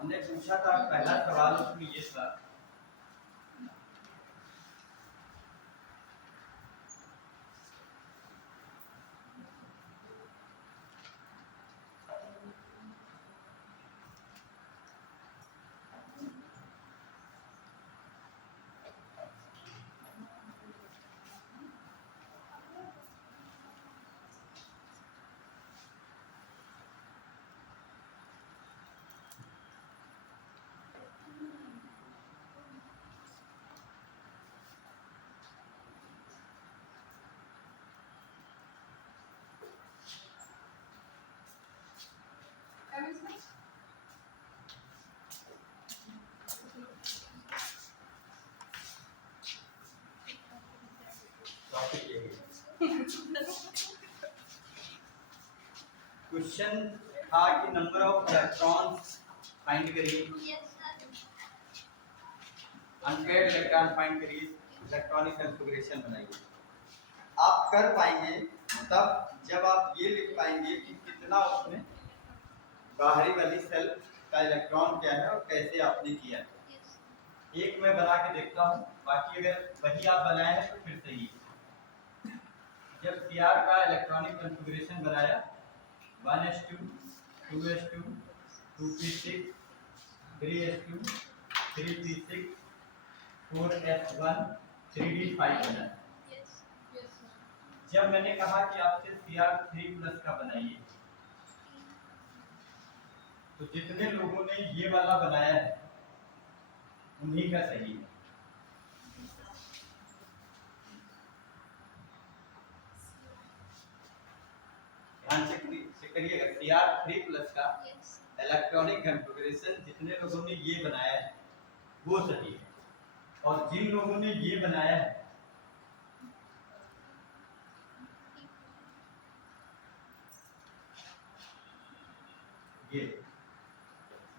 हमने पूछा था पहला सवाल उसमें ये था क्वेश्चन था कि नंबर ऑफ इलेक्ट्रॉन्स फाइंड करिए, अनपेयर्ड इलेक्ट्रॉन फाइंड करिए, इलेक्ट्रॉनिक कॉन्फ़िगरेशन बनाइए। आप कर पाएंगे तब जब आप ये लिख पाएंगे कि कितना उसमें बाहरी वाली सेल का इलेक्ट्रॉन क्या है और कैसे आपने किया है। एक मैं बना के देखता हूँ, बाकी अगर वही आप बनाए हैं तो फिर सही है। जब Cr का इलेक्ट्रॉनिक कॉन्फ़िगरेशन बनाया 1s2 2s2 2p6 3s2 3p6 4s1 3d5 बना। जब मैंने कहा कि आपसे Cr3+ का बनाइए, तो जितने लोगों ने ये वाला बनाया है उन्हीं का सही है। ध्यान से करिएगा, Cr3+ का इलेक्ट्रॉनिक कॉन्फ़िगरेशन जितने लोगों ने ये बनाया है वो सही है, और जिन लोगों ने ये बनाया है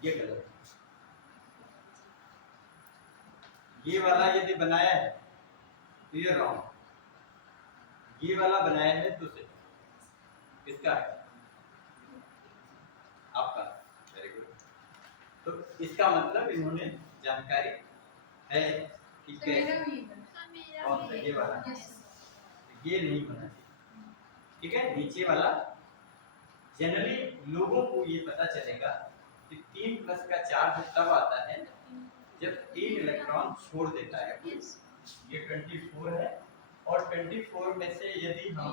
ये गलत, ये वाला यदि बनाया है तो ये रॉन्ग, ये वाला बनाया है तो सही। किसका है? आपका। Very good. तो इसका मतलब इन्होंने जानकारी है कि कैसे कौन सा ये वाला, ये नहीं बना चाहिए। ठीक है, नीचे वाला जनरली लोगों को ये पता चलेगा कि 3+ का चार्ज तब आता है जब 3 इलेक्ट्रॉन छोड़ देता है। ये 24 है और 24 में से यदि हम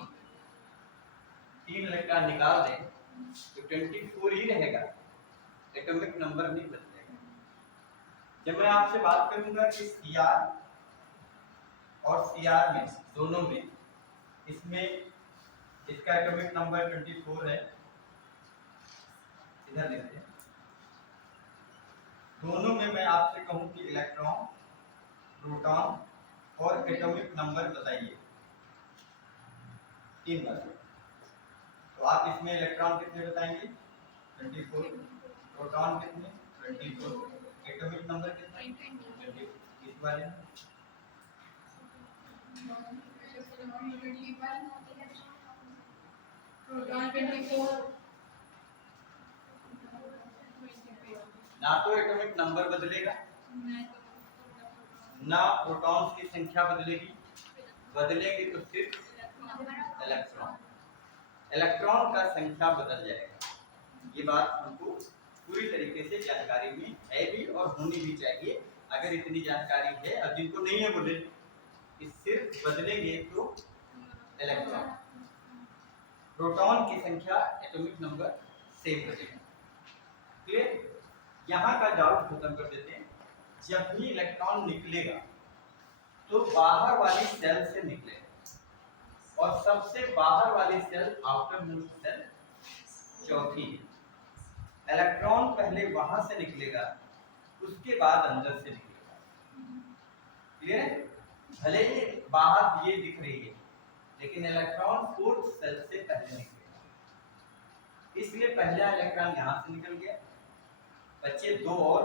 3 इलेक्ट्रॉन निकाल दें तो 24 ही रहेगा, एटॉमिक नंबर नहीं बदलेगा। जब मैं आपसे बात करूंगा कि Cr और Cr में दोनों में, इसमें इसका एटॉमिक नंबर 24 है, इधर लिखते हैं। दोनों में मैं आपसे कहूं कि इलेक्ट्रॉन, प्रोटॉन और एटॉमिक नंबर बताइए 3 बार, तो आप इसमें इलेक्ट्रॉन कितने बताएंगे? 24, प्रोटॉन कितने? 24, एटॉमिक नंबर कितना? 20। इस बारे में प्रोटॉन 24, ना तो एटॉमिक नंबर बदलेगा, ना प्रोटॉन्स की संख्या बदलेगी, बदलेगी तो सिर्फ इलेक्ट्रॉन, इलेक्ट्रॉन का संख्या बदल जाएगा। ये बात हमको पूरी तरीके से जानकारी में है भी और होनी भी चाहिए। अगर इतनी जानकारी है, और जिनको नहीं है बोले कि सिर्फ बदलेंगे तो इलेक्ट्रॉन, प्रोटॉन की संख्या, एटॉमिक नंबर सेम रहेगा। क्लियर? यहाँ का डाउट खत्म कर देते हैं। जब भी इलेक्ट्रॉन निकलेगा तो बाहर वाली सेल से निकलेगा, और सबसे बाहर वाली सेल आउटर मोस्ट सेल चौथी है। इलेक्ट्रॉन पहले वहां से निकलेगा, उसके बाद अंदर से निकलेगा। क्लियर? भले ही बाहर ये दिख रही है, लेकिन इलेक्ट्रॉन फोर्थ सेल से पहले निकलेगा। इसलिए पहला इलेक्ट्रॉन यहाँ से निकल गया, बच्चे 2 और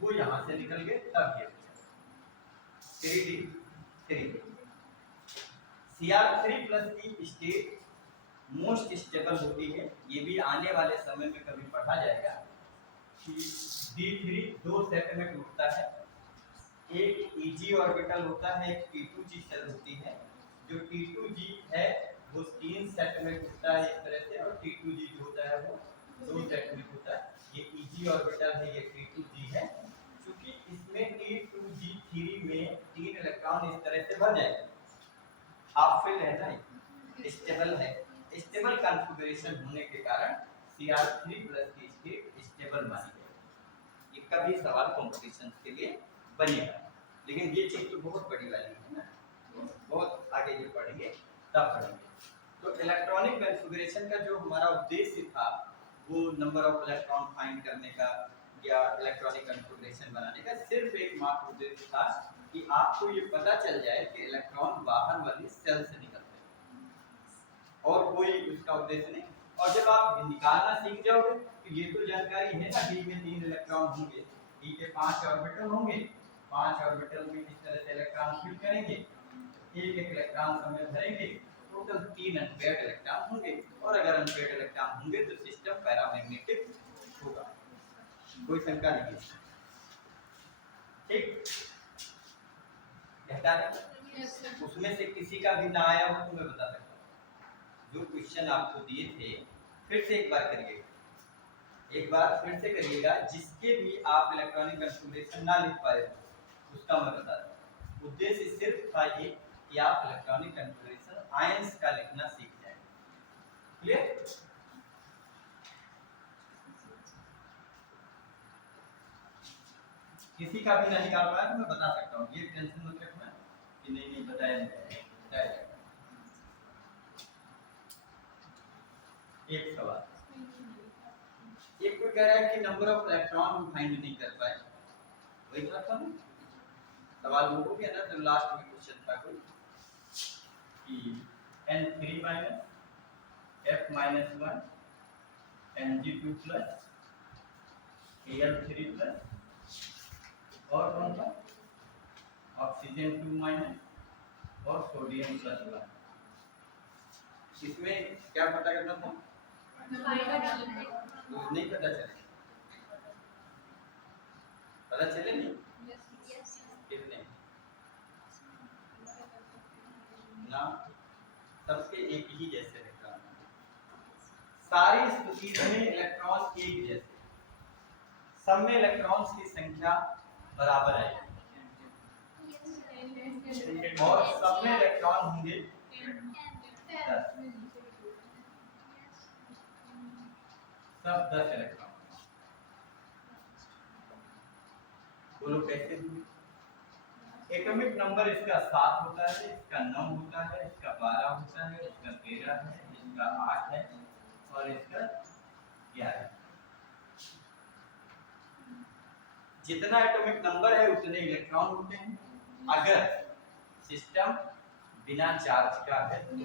वो यहाँ से निकल गए, तब ये 3d3। Cr3+ की स्टेट मोस्ट स्टेबल होती है। ये भी आने वाले समय में कभी पढ़ा जाएगा कि D3 दो सेट में टूटता है, एक Eg ऑर्बिटल होता है, एक T2G शेल होती है। जो T2G है वो 3 सेट में टूटता है इस तरह से, और T2G जो होता है वो 2 सेट में टूटता है। ये Eg ऑर्बिटल है, ये T2G है। क्योंकि इसमें T2G3 में 3 इलेक्ट्रॉन इस तरह से भर जाएंगे, हाफ फिल है ना, स्टेबल है। स्टेबल कॉन्फ़िगरेशन होने के कारण Cr3 + H3 स्टेबल मानी जाएगी। ये कभी सवाल कंपटीशन के लिए बनेगा, लेकिन ये चीज तो बहुत बड़ी वाली है ना, बहुत आगे जो पढ़ेंगे तब पढ़ेंगे। तो इलेक्ट्रॉनिक कॉन्फ़िगरेशन का जो हमारा उद्देश्य था वो नंबर ऑफ इलेक्ट्रॉन फाइंड करने का या इलेक्ट्रॉनिक कॉन्फ़िगरेशन बनाने का सिर्फ एक मात्र उद्देश्य था कि आपको ये पता चल जाए कि इलेक्ट्रॉन बाहर वाली सेल से निकलते हैं, और कोई उसका उद्देश्य नहीं। और जब आप निकालना सीख जाओगे तो ये तो जानकारी है ना, डी में 3 इलेक्ट्रॉन होंगे, डी के 5 ऑर्बिटल होंगे, 5 ऑर्बिटल में इस तरह से इलेक्ट्रॉन फिल करेंगे, एक एक इलेक्ट्रॉन समय भरेंगे, टोटल 3 अनपेयर्ड इलेक्ट्रॉन होंगे। और अगर अनपेयर्ड इलेक्ट्रॉन होंगे तो सिस्टम पैरामैग्नेटिक होगा, कोई शंका नहीं। ठीक कहता है उसमें से किसी का भी ना आया हो तो मैं बता सकता हूँ। जो क्वेश्चन आपको दिए थे फिर से एक बार करिएगा, एक बार फिर से करिएगा, जिसके भी आप इलेक्ट्रॉनिक कॉन्फ़िगरेशन ना लिख पाए उसका मैं बता दूं। उद्देश्य सिर्फ था ये कि आप इलेक्ट्रॉनिक कॉन्फ़िगरेशन आयंस का लिखना सीख जाएं। क्लियर? किसी का भी नहीं निकाल पाया तो मैं बता सकता हूँ, ये टेंशन मत रखना कि नहीं बताया नहीं बताया। एक सवाल, एक कोई कह रहा है कि नंबर ऑफ इलेक्ट्रॉन फाइंड नहीं कर पाए, वही था ना सवाल वो के ना, तो लास्ट में क्वेश्चन था कोई कि N3 - F-1 Mg2 Al3 और कौन था ऑक्सीजन 2- और सोडियम +1। इसमें क्या पता करना था? तो नहीं पता चले, पता चले नहीं कितने ना, सबके एक ही जैसे इलेक्ट्रॉन, सारी स्पीशीज में इलेक्ट्रॉन एक जैसे, सब में इलेक्ट्रॉन्स की संख्या बराबर है और सब में इलेक्ट्रॉन होंगे 10, सब 10 इलेक्ट्रॉन। बोलो कैसे होंगे? एटॉमिक नंबर इसका 7 होता है, इसका 9 होता है, इसका 12 होता है, इसका 13 है, इसका 8 है और इसका 11। जितना एटॉमिक नंबर है उतने इलेक्ट्रॉन होते हैं। अगर सिस्टम बिना चार्ज का है तो,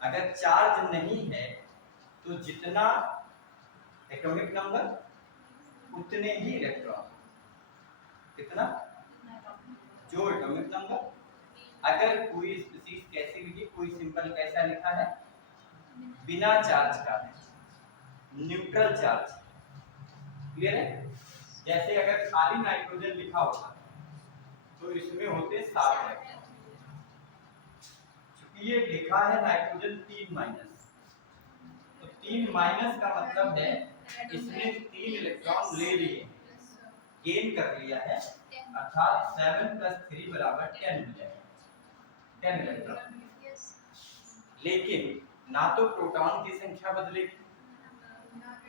अगर चार्ज नहीं है तो जितना एटॉमिक नंबर उतने ही इलेक्ट्रॉन। कितना? जो एटॉमिक नंबर, अगर कोई स्पीशीज कैसे लिखी, कोई सिंबल कैसा लिखा है, बिना चार्ज का है, न्यूट्रल चार्ज। क्लियर है? जैसे अगर खाली नाइट्रोजन लिखा होता तो इसमें होते 7 इलेक्ट्रॉन, क्योंकि ये लिखा है नाइट्रोजन 3-, तो 3- का मतलब है इसने 3 इलेक्ट्रॉन ले लिए, गेन कर लिया है, अर्थात 7 + 3 = 10 हो जाएगा, 10 इलेक्ट्रॉन। लेकिन ना तो प्रोटॉन की संख्या बदलेगी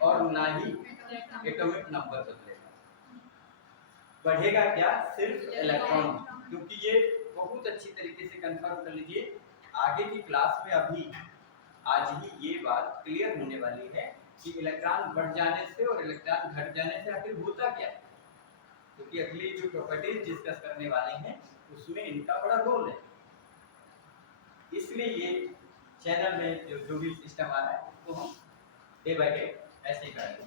और ना ही एटॉमिक नंबर बदलेगा। बढ़ेगा क्या? सिर्फ इलेक्ट्रॉन, क्योंकि ये बहुत अच्छी तरीके से कंफर्म कर लीजिए, आगे की क्लास में अभी आज ही ये बात क्लियर होने वाली है कि इलेक्ट्रॉन बढ़ जाने से और इलेक्ट्रॉन घट जाने से आखिर होता क्या है, क्योंकि अगली जो प्रॉपर्टीज डिस्कस करने वाले हैं उसमें इनका बड़ा रोल है। इसलिए ये चैनल में जो भी सिस्टम आ रहा है उसको हम डे बाय डे ऐसे ही करेंगे।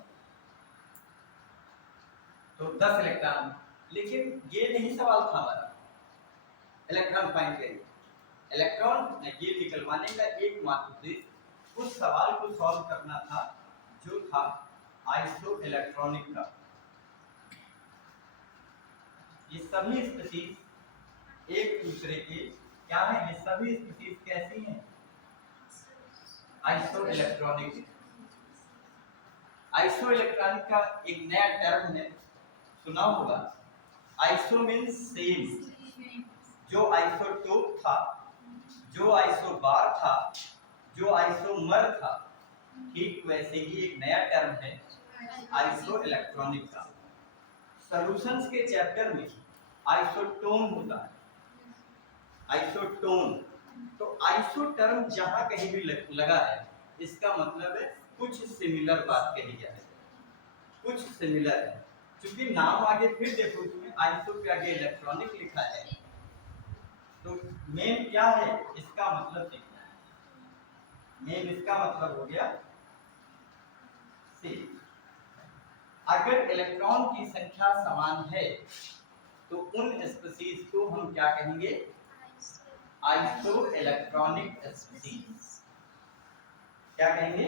तो 10 इलेक्ट्रॉन, लेकिन ये नहीं सवाल था हमारा इलेक्ट्रॉन फाइंड करिए। इलेक्ट्रॉन ये निकलवाने का एकमात्र उद्देश्य उस सवाल को सॉल्व करना था जो था आइसो इलेक्ट्रॉनिक का। ये सभी स्पीशीज एक दूसरे के क्या है, ये सभी स्पीशीज कैसी हैं, आइसो इलेक्ट्रॉनिक। आइसो इलेक्ट्रॉनिक का एक नया टर्म है, सुना होगा, आइसो मींस सेम। जो आइसोटोप था, जो आइसोबार था, जो आइसोमर था, ठीक वैसे ही एक नया टर्म है आइसो इलेक्ट्रॉनिक का। सॉल्यूशंस के चैप्टर में आइसोटोन होता है, आइसोटोन। तो आइसो टर्म जहां कहीं भी लगा है, इसका मतलब है कुछ सिमिलर बात कही जा रही है, कुछ सिमिलर है। क्योंकि नाम आगे फिर देखो, इसमें आइसो के आगे इलेक्ट्रॉनिक लिखा है, तो मेन क्या है इसका मतलब सीखना है। मेन इसका मतलब हो गया सेम। अगर इलेक्ट्रॉन की संख्या समान है तो उन स्पीशीज को हम क्या कहेंगे, आइसो इलेक्ट्रॉनिक स्पीशीज। क्या कहेंगे,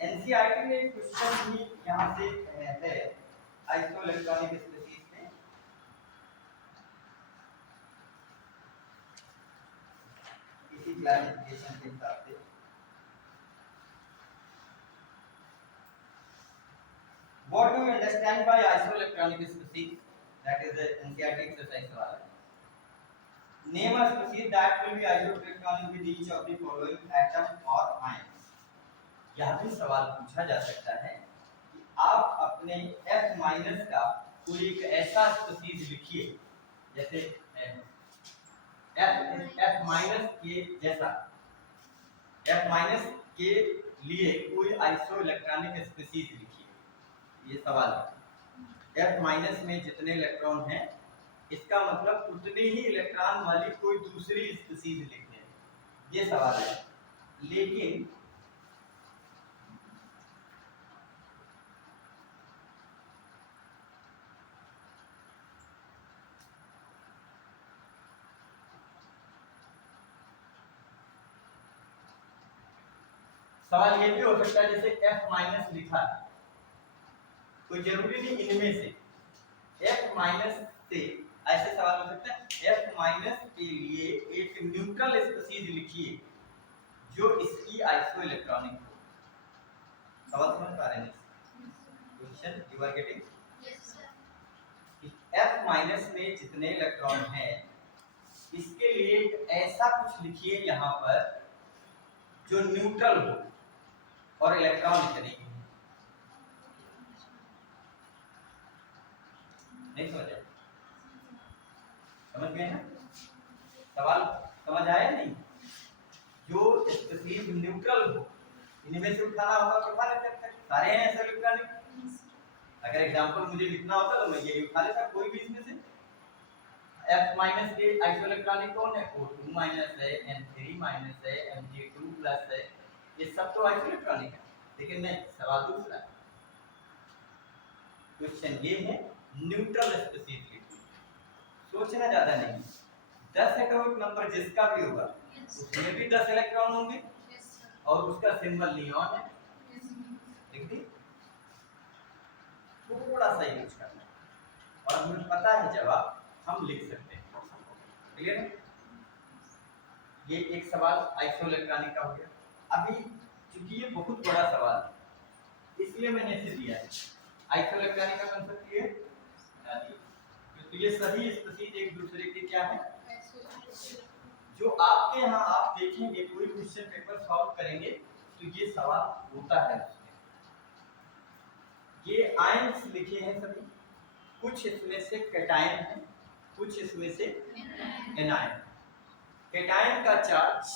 एनसीईआरटी में एक क्वेश्चन भी यहाँ से है आइसो इलेक्ट्रॉनिक स्पीशीज में। इसी क्लासिफिकेशन के हिसाब से What do you understand by isoelectronic species? That is the NCERT exercise सवाल है। Name a species that will be isoelectronic with each of the following atom or ions. यह भी सवाल पूछा जा सकता है कि आप अपने F- का कोई एक ऐसा स्पीशीज लिखिए, जैसे F- के जैसा, F- के लिए कोई आइसोइलेक्ट्रॉनिक स्पीशीज लिखिए। ये सवाल है। F- में जितने इलेक्ट्रॉन हैं, इसका मतलब उतने ही इलेक्ट्रॉन वाली कोई दूसरी स्पीशीज लिखनी है, ये सवाल है। लेकिन सवाल ये भी हो सकता है, जैसे F- लिखा है, कोई जरूरी नहीं इनमें से, F- से ऐसे सवाल हो सकता है। F- के लिए एक न्यूट्रल स्पीशीज लिखिए जो इसकी आइसो इलेक्ट्रॉनिक हो। सवाल समझ पा रहे हैं? Question you are getting? F- में जितने इलेक्ट्रॉन हैं, इसके लिए ऐसा कुछ लिखिए यहाँ पर जो न्यूट्रल हो और इलेक्ट्रॉन इतने ही। नहीं समझ आया? समझ गए ना? सवाल समझ आया नहीं? जो स्पीशीज न्यूट्रल हो, इनमें से उठाना होगा तो उठा लेते हैं, सारे हैं ऐसे इलेक्ट्रॉनिक। अगर एग्जांपल मुझे लिखना होता तो मैं ये उठा लेता, कोई भी इसमें से। F- के आइसोइलेक्ट्रॉनिक कौन है, O2- है, N3- है, Mg2+ है, ये सब तो आइसोइलेक्ट्रॉनिक है। लेकिन नहीं, सवाल दूसरा है। क्वेश्चन ये है न्यूट्रल स्पीशीज लिखिए, सोचना ज्यादा नहीं। 10 एटॉमिक नंबर जिसका भी होगा, उसमें भी 10 इलेक्ट्रॉन होंगे और उसका सिंबल नियॉन है, ठीक है। थोड़ा सा यूज करना है और हमें पता है जवाब, हम लिख सकते हैं। क्लियर है? ये एक सवाल आइसोइलेक्ट्रॉनिक का हो गया। अभी क्योंकि ये बहुत बड़ा सवाल है, इसलिए मैंने इसे दिया है। आइसोइलेक्ट्रॉनिक का कांसेप्ट ये क्योंकि ये सभी स्पीशीज एक दूसरे के क्या है, जो आपके यहाँ आप देखेंगे कोई क्वेश्चन पेपर सॉल्व करेंगे तो ये सवाल होता है उसमें। ये आयंस लिखे हैं सभी, कुछ इसमें से कैटायन है, कुछ इसमें से एनायन। कैटायन का चार्ज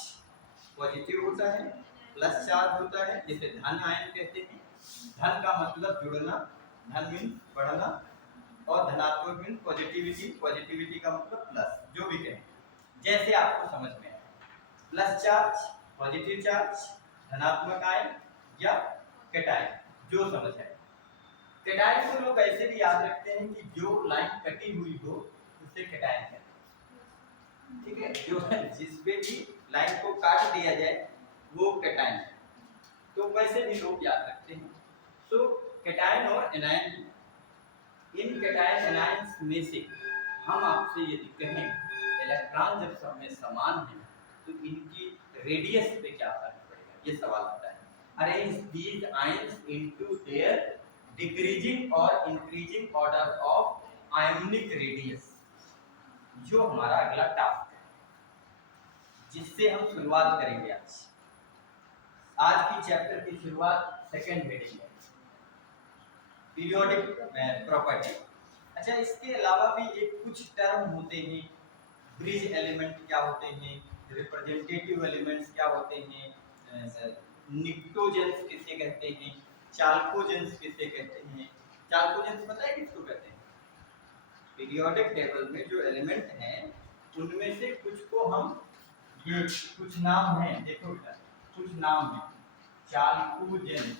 पॉजिटिव होता है, प्लस चार्ज होता है, जिसे धन आयन कहते हैं। धन का मतलब जुड़ना, धन मीन्स बढ़ना, और धनात्मक मीन्स पॉजिटिविटी, पॉजिटिविटी का मतलब प्लस, जो भी कहें जैसे आपको समझ में आए। प्लस चार्ज, पॉजिटिव चार्ज, धनात्मक आयन या कैटायन, जो समझ आए। कैटायन को लोग ऐसे भी याद रखते हैं कि जो लाइन कटी हुई हो उसे कैटायन कहते हैं, ठीक है। जो जिस पे भी लाइन को काट दिया जाए वो कैटायन है, तो वैसे भी लोग याद रखते हैं। कैटायन और एनायन, इन कैटायन एनायंस में से हम आपसे यदि कहें इलेक्ट्रॉन जब सब में समान है तो इनकी रेडियस पे क्या फर्क पड़ेगा, ये सवाल आता है। Arrange these ions into their decreasing और increasing order of ionic radius, जो हमारा अगला टास्क है, जिससे हम शुरुआत करेंगे। आज की चैप्टर की शुरुआत सेकंड हेडिंग है, पीरियोडिक प्रॉपर्टी। अच्छा, इसके अलावा भी एक कुछ टर्म होते हैं, ब्रिज एलिमेंट क्या होते हैं, रिप्रेजेंटेटिव एलिमेंट्स क्या होते हैं, निक्टोजेंस किसे कहते हैं, चाल्कोजेंस किसे कहते हैं। चाल्कोजेंस पता है किसको कहते हैं? पीरियोडिक टेबल में जो एलिमेंट हैं उनमें से कुछ को हम, ये कुछ नाम हैं, देखो बेटा कुछ नाम हैं, चाल्कोजेंस,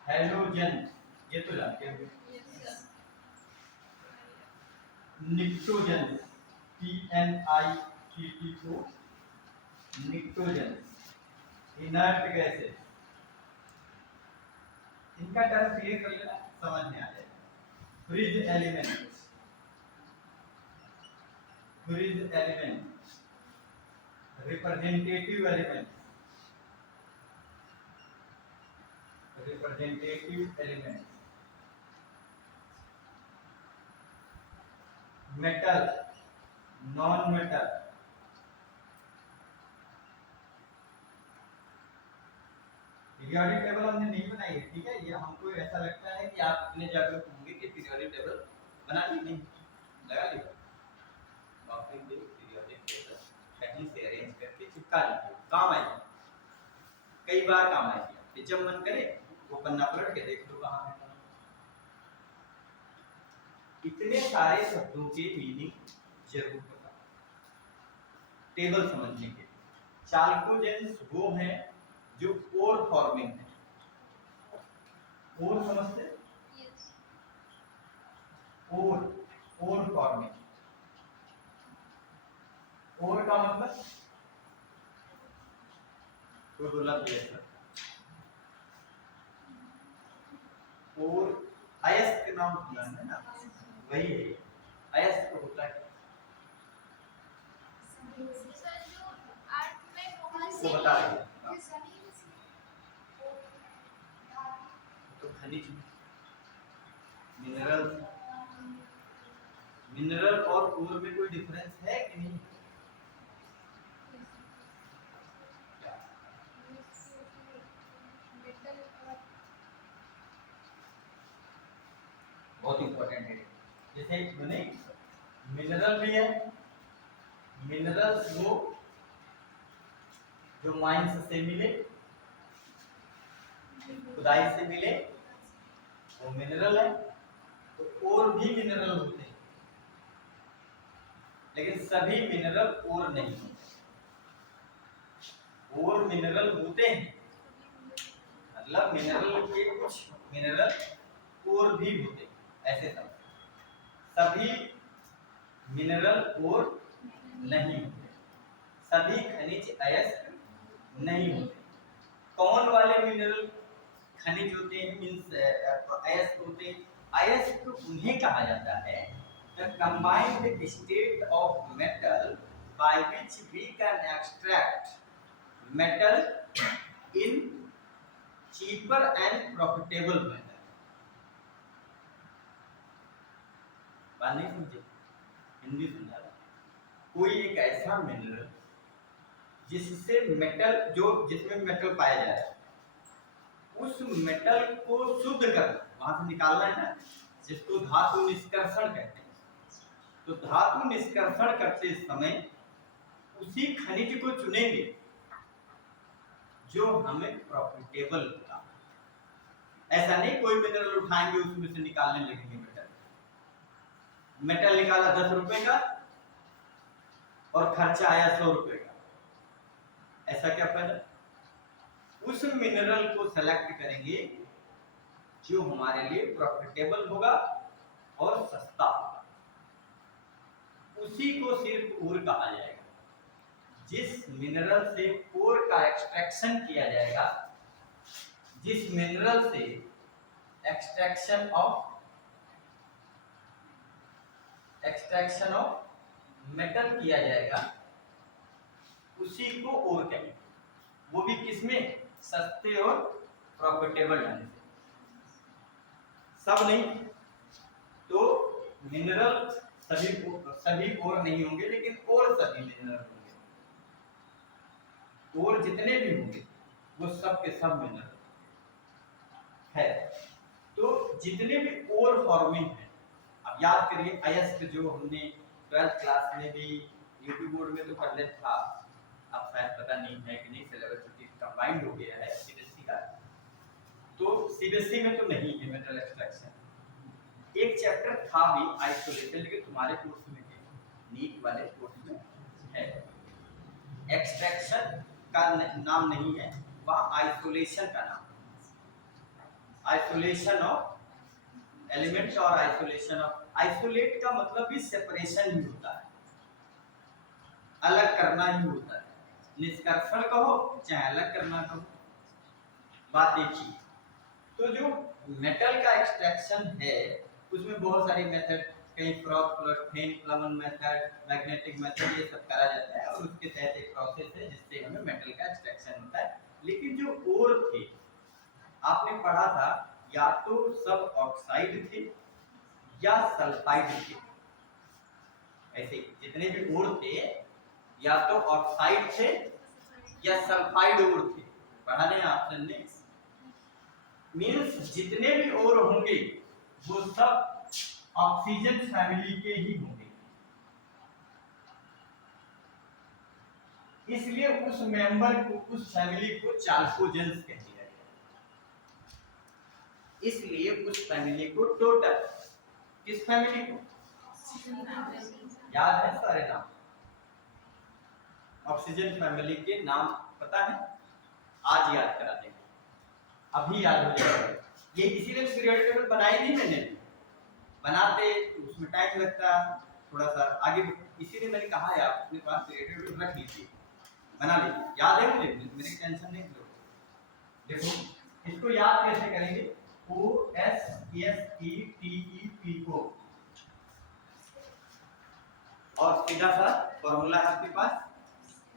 हेलोजेंस, ये तो जानते हो, निक्टोजेंस, PNICTO, निक्टोजेंस, इनर्ट गैसेस, इनका टर्म क्लियर कर लेना, समझ में आ जाएगा। Bridge elements, bridge elements, representative elements, representative elements, metal, non metal, periodic table हमने नहीं बनाई है, ठीक है। ये हमको ऐसा लगता है कि आप इतने जागरूक होंगे कि पीरियोडिक टेबल बना ली, नहीं लगा लिया, वापस दे पीरियोडिक टेबल कहीं से अरेंज करके चिपका लीजिए, काम आएगी, कई बार काम आएगी। फिर जब मन करे वो पन्ना पलट के देख लो कहाँ है। इतने सारे शब्दों के मीनिंग जरूर पता टेबल समझने के। चाल्कोजेंस वो है जो पोर फॉर्मिंग है, पोर समझते, पोर, पोर फॉर्मिंग, पोर का मतलब तो बोला था पोर, अयस्क के नाम सुना है ना, वही है अयस्क तो होता है, तो बता रहे तो खनिज, मिनरल, मिनरल और पोर में कोई डिफरेंस है कि नहीं? बहुत इंपॉर्टेंट है। जैसे मैंने मिनरल भी है, मिनरल्स वो जो माइंस से मिले, खुदाई से मिले, वो मिनरल है। तो और भी मिनरल होते हैं, लेकिन सभी मिनरल और नहीं होते। और मिनरल होते हैं, मतलब मिनरल के कुछ मिनरल और भी होते हैं, ऐसे सब सभी मिनरल और नहीं होते, सभी खनिज अयस्क नहीं होते। कौन वाले मिनरल खनिज होते हैं, मींस अयस्क होते हैं? अयस्क उन्हें कहा जाता है the combined state of metal by which we can extract metal in cheaper and profitable manner। बात नहीं समझे, हिंदी समझा रहा। कोई एक ऐसा मिनरल जिससे मेटल, जो जिसमें मेटल पाया जाए, उस मेटल को शुद्ध कर वहां से निकालना है ना, जिसको धातु निष्कर्षण कहते हैं। तो धातु निष्कर्षण करते समय उसी खनिज को चुनेंगे जो हमें प्रॉफिटेबल होगा। ऐसा नहीं कोई मिनरल उठाएंगे उसमें से निकालने लगेंगे मेटल। मेटल निकाला 10 रुपए का और खर्चा आया 100 रुपए का, ऐसा क्या फायदा? उस मिनरल को सेलेक्ट करेंगे जो हमारे लिए प्रॉफिटेबल होगा और सस्ता होगा, उसी को सिर्फ ओर कहा जाएगा। जिस मिनरल से ओर का एक्सट्रैक्शन किया जाएगा, जिस मिनरल से एक्सट्रैक्शन ऑफ मेटल किया जाएगा उसी को ओर कहेंगे, वो भी किसमें, सस्ते और प्रॉफिटेबल ढंग से, सब नहीं। तो मिनरल सभी और नहीं होंगे, लेकिन और सभी मिनरल होंगे, और जितने भी होंगे वो सब के सब मिनरल है। तो जितने भी और फॉर्मिंग है, अब याद करिए अयस्क जो हमने 12th क्लास में भी यूपी बोर्ड में तो पढ़ने था, अब शायद पता नहीं है कि नहीं, सिलेबस क्योंकि कंबाइंड हो गया है सीबीएसई का, तो सीबीएसई में तो नहीं है मेटल एक्सट्रैक्शन। एक चैप्टर था भी आइसोलेशन, लेकिन तुम्हारे कोर्स में है, नीट वाले कोर्स में है। एक्सट्रैक्शन का नाम नहीं है वहाँ, आइसोलेशन का नाम, आइसोलेशन ऑफ एलिमेंट्स और आइसोलेशन ऑफ, आइसोलेट का मतलब भी सेपरेशन ही होता है, अलग करना ही होता है, निष्कर्षण कहो चाहे अलग करना कहो, बात एक ही। तो जो मेटल का एक्सट्रैक्शन है उसमें बहुत सारी मेथड, कहीं फ्रॉथ-फ्लोट-फेन प्लमन मेथड, मैग्नेटिक मेथड, ये सब करा जाता है और उसके तहत एक प्रोसेस है जिससे हमें मेटल का एक्सट्रैक्शन होता है। लेकिन जो ओर थे आपने पढ़ा था, या तो सब ऑक्साइड थे या सल्फाइड थे, ऐसे जितने भी ओर थे या तो ऑक्साइड थे या सल्फाइड ओर थे, पढ़ा नहीं ऑप्शन ने, मींस जितने भी ओर होंगे वो सब ऑक्सीजन फैमिली के ही होंगे, इसलिए उस मेंबर को, उस फैमिली को चाल्कोजेंस कहते हैं, इसलिए उस फैमिली को टोटल, किस फैमिली को, याद है सारे नाम, ऑक्सीजन फैमिली के नाम पता है, आज याद करा देंगे, अभी याद हो जाएगा। ये इसीलिए पीरियोडिक टेबल बनाई नहीं मैंने, बनाते उसमें टाइम लगता थोड़ा सा आगे, इसीलिए मैंने कहा है आप अपने पास पीरियोडिक टेबल रख लीजिए, बना लीजिए, याद है मुझे, मेरी टेंशन नहीं लो। देखो इसको याद कैसे करेंगे, O S S E T E P O, और सीधा सा फॉर्मूला है आपके पास,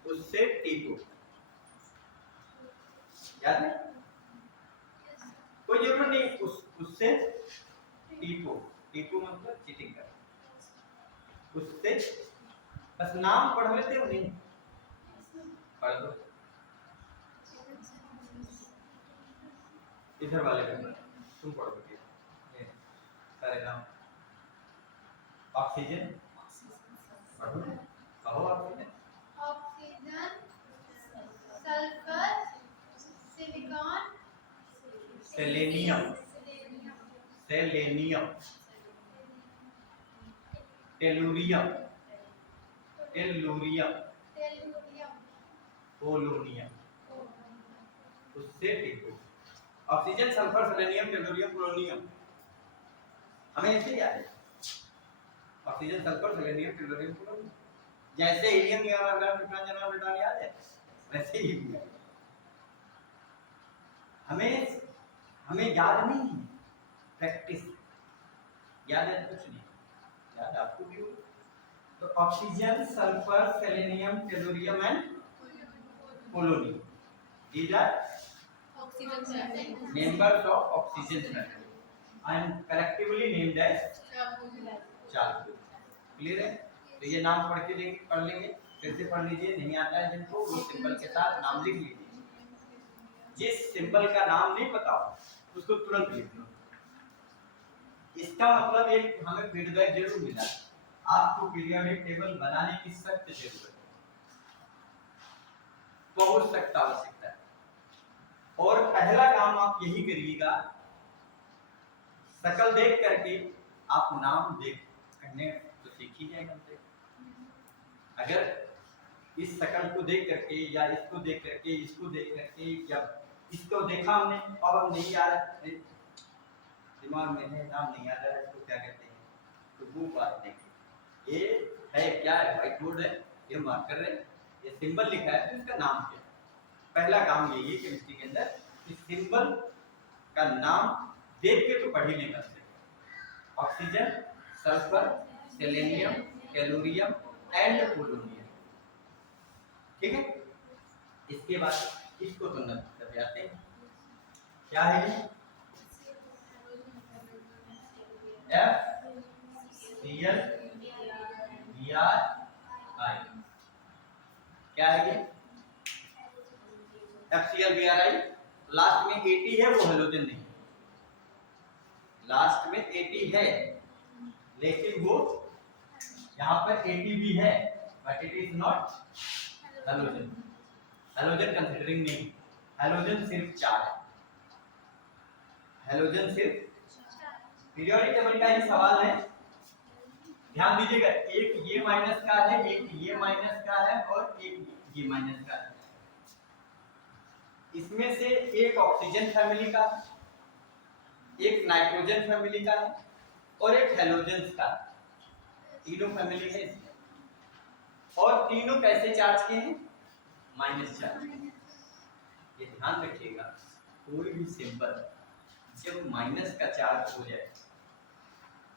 उससे T को याद है, कोई जरूरत नहीं, उससे T को मतलब चीटिंग कर, उससे बस नाम पढ़ लेते हो, नहीं पढ़ दो, इधर वाले में तुम पढ़ दो सारे नाम, ऑक्सीजन पढ़ो, कहो oxygen, sulphur, silicon, selenium, tellurium, polonium, उससे टेको, oxygen, sulphur, selenium, tellurium, polonium, हमें ऐसे याद है, oxygen, sulphur, selenium, tellurium, polonium, जैसे helium, neon, argon, neutron, xenon, proton याद है, वैसे ही हमें याद नहीं, प्रैक्टिस, याद है कुछ नहीं, याद आपको भी हो। तो oxygen, sulphur, selenium, tellurium and polonium, these are members of oxygen family and collectively named as chalcogens, clear है। तो ये नाम पढ़ के देंगे, पढ़ लेंगे, फिर से पढ़ लीजिए, नहीं आता है जिनको वो सिंबल के साथ नाम लिख लीजिए, जिस सिंबल का नाम नहीं पता हो उसको तुरंत लिख लो, इसका मतलब एक हमें फीडबैक जरूर मिला, आपको पीरियोडिक टेबल बनाने की सख्त जरूरत है, बहुत सख्त आवश्यकता है, और पहला काम आप यही करिएगा, शकल देख करके आप नाम देख करने तो सीख ही जाएगा, अगर इस शकल को देख करके या इसको देख करके, इसको देख करके, या इसको देखा हमने और हम नहीं आ रहा, दिमाग में है नाम नहीं आ रहा है, इसको क्या कहते हैं, तो वो बात देखिए, ये है क्या है, व्हाइट बोर्ड है, ये मार्कर है, ये सिंबल लिखा है, तो इसका नाम क्या है, पहला काम यही है केमिस्ट्री के अंदर कि सिंबल का नाम देख के तो पढ़ ही नहीं सकते। Oxygen, sulphur, selenium, tellurium and polonium. ठीक है, इसके बाद इसको तो न आते हैं, क्या है ये? FCl BrI, क्या है ये? FCl BrI। लास्ट में AT है, वो हेलोजन नहीं, लास्ट में AT है लेकिन वो यहाँ पर AT भी है but it is not halogen. Halogen considering नहीं, हेलोजन सिर्फ 4 है, हेलोजन सिर्फ। पीरियोडिक टेबल का ही सवाल है, ध्यान दीजिएगा, एक ये माइनस का है, एक ये माइनस का है और एक ये माइनस का है। इसमें से एक ऑक्सीजन फैमिली का, एक नाइट्रोजन फैमिली का है और एक हेलोजन का, तीनों फैमिली है इसमें। और तीनों कैसे चार्ज के हैं? Minus charge. ये ध्यान रखिएगा, कोई भी सिंबल जब माइनस का चार्ज हो जाए,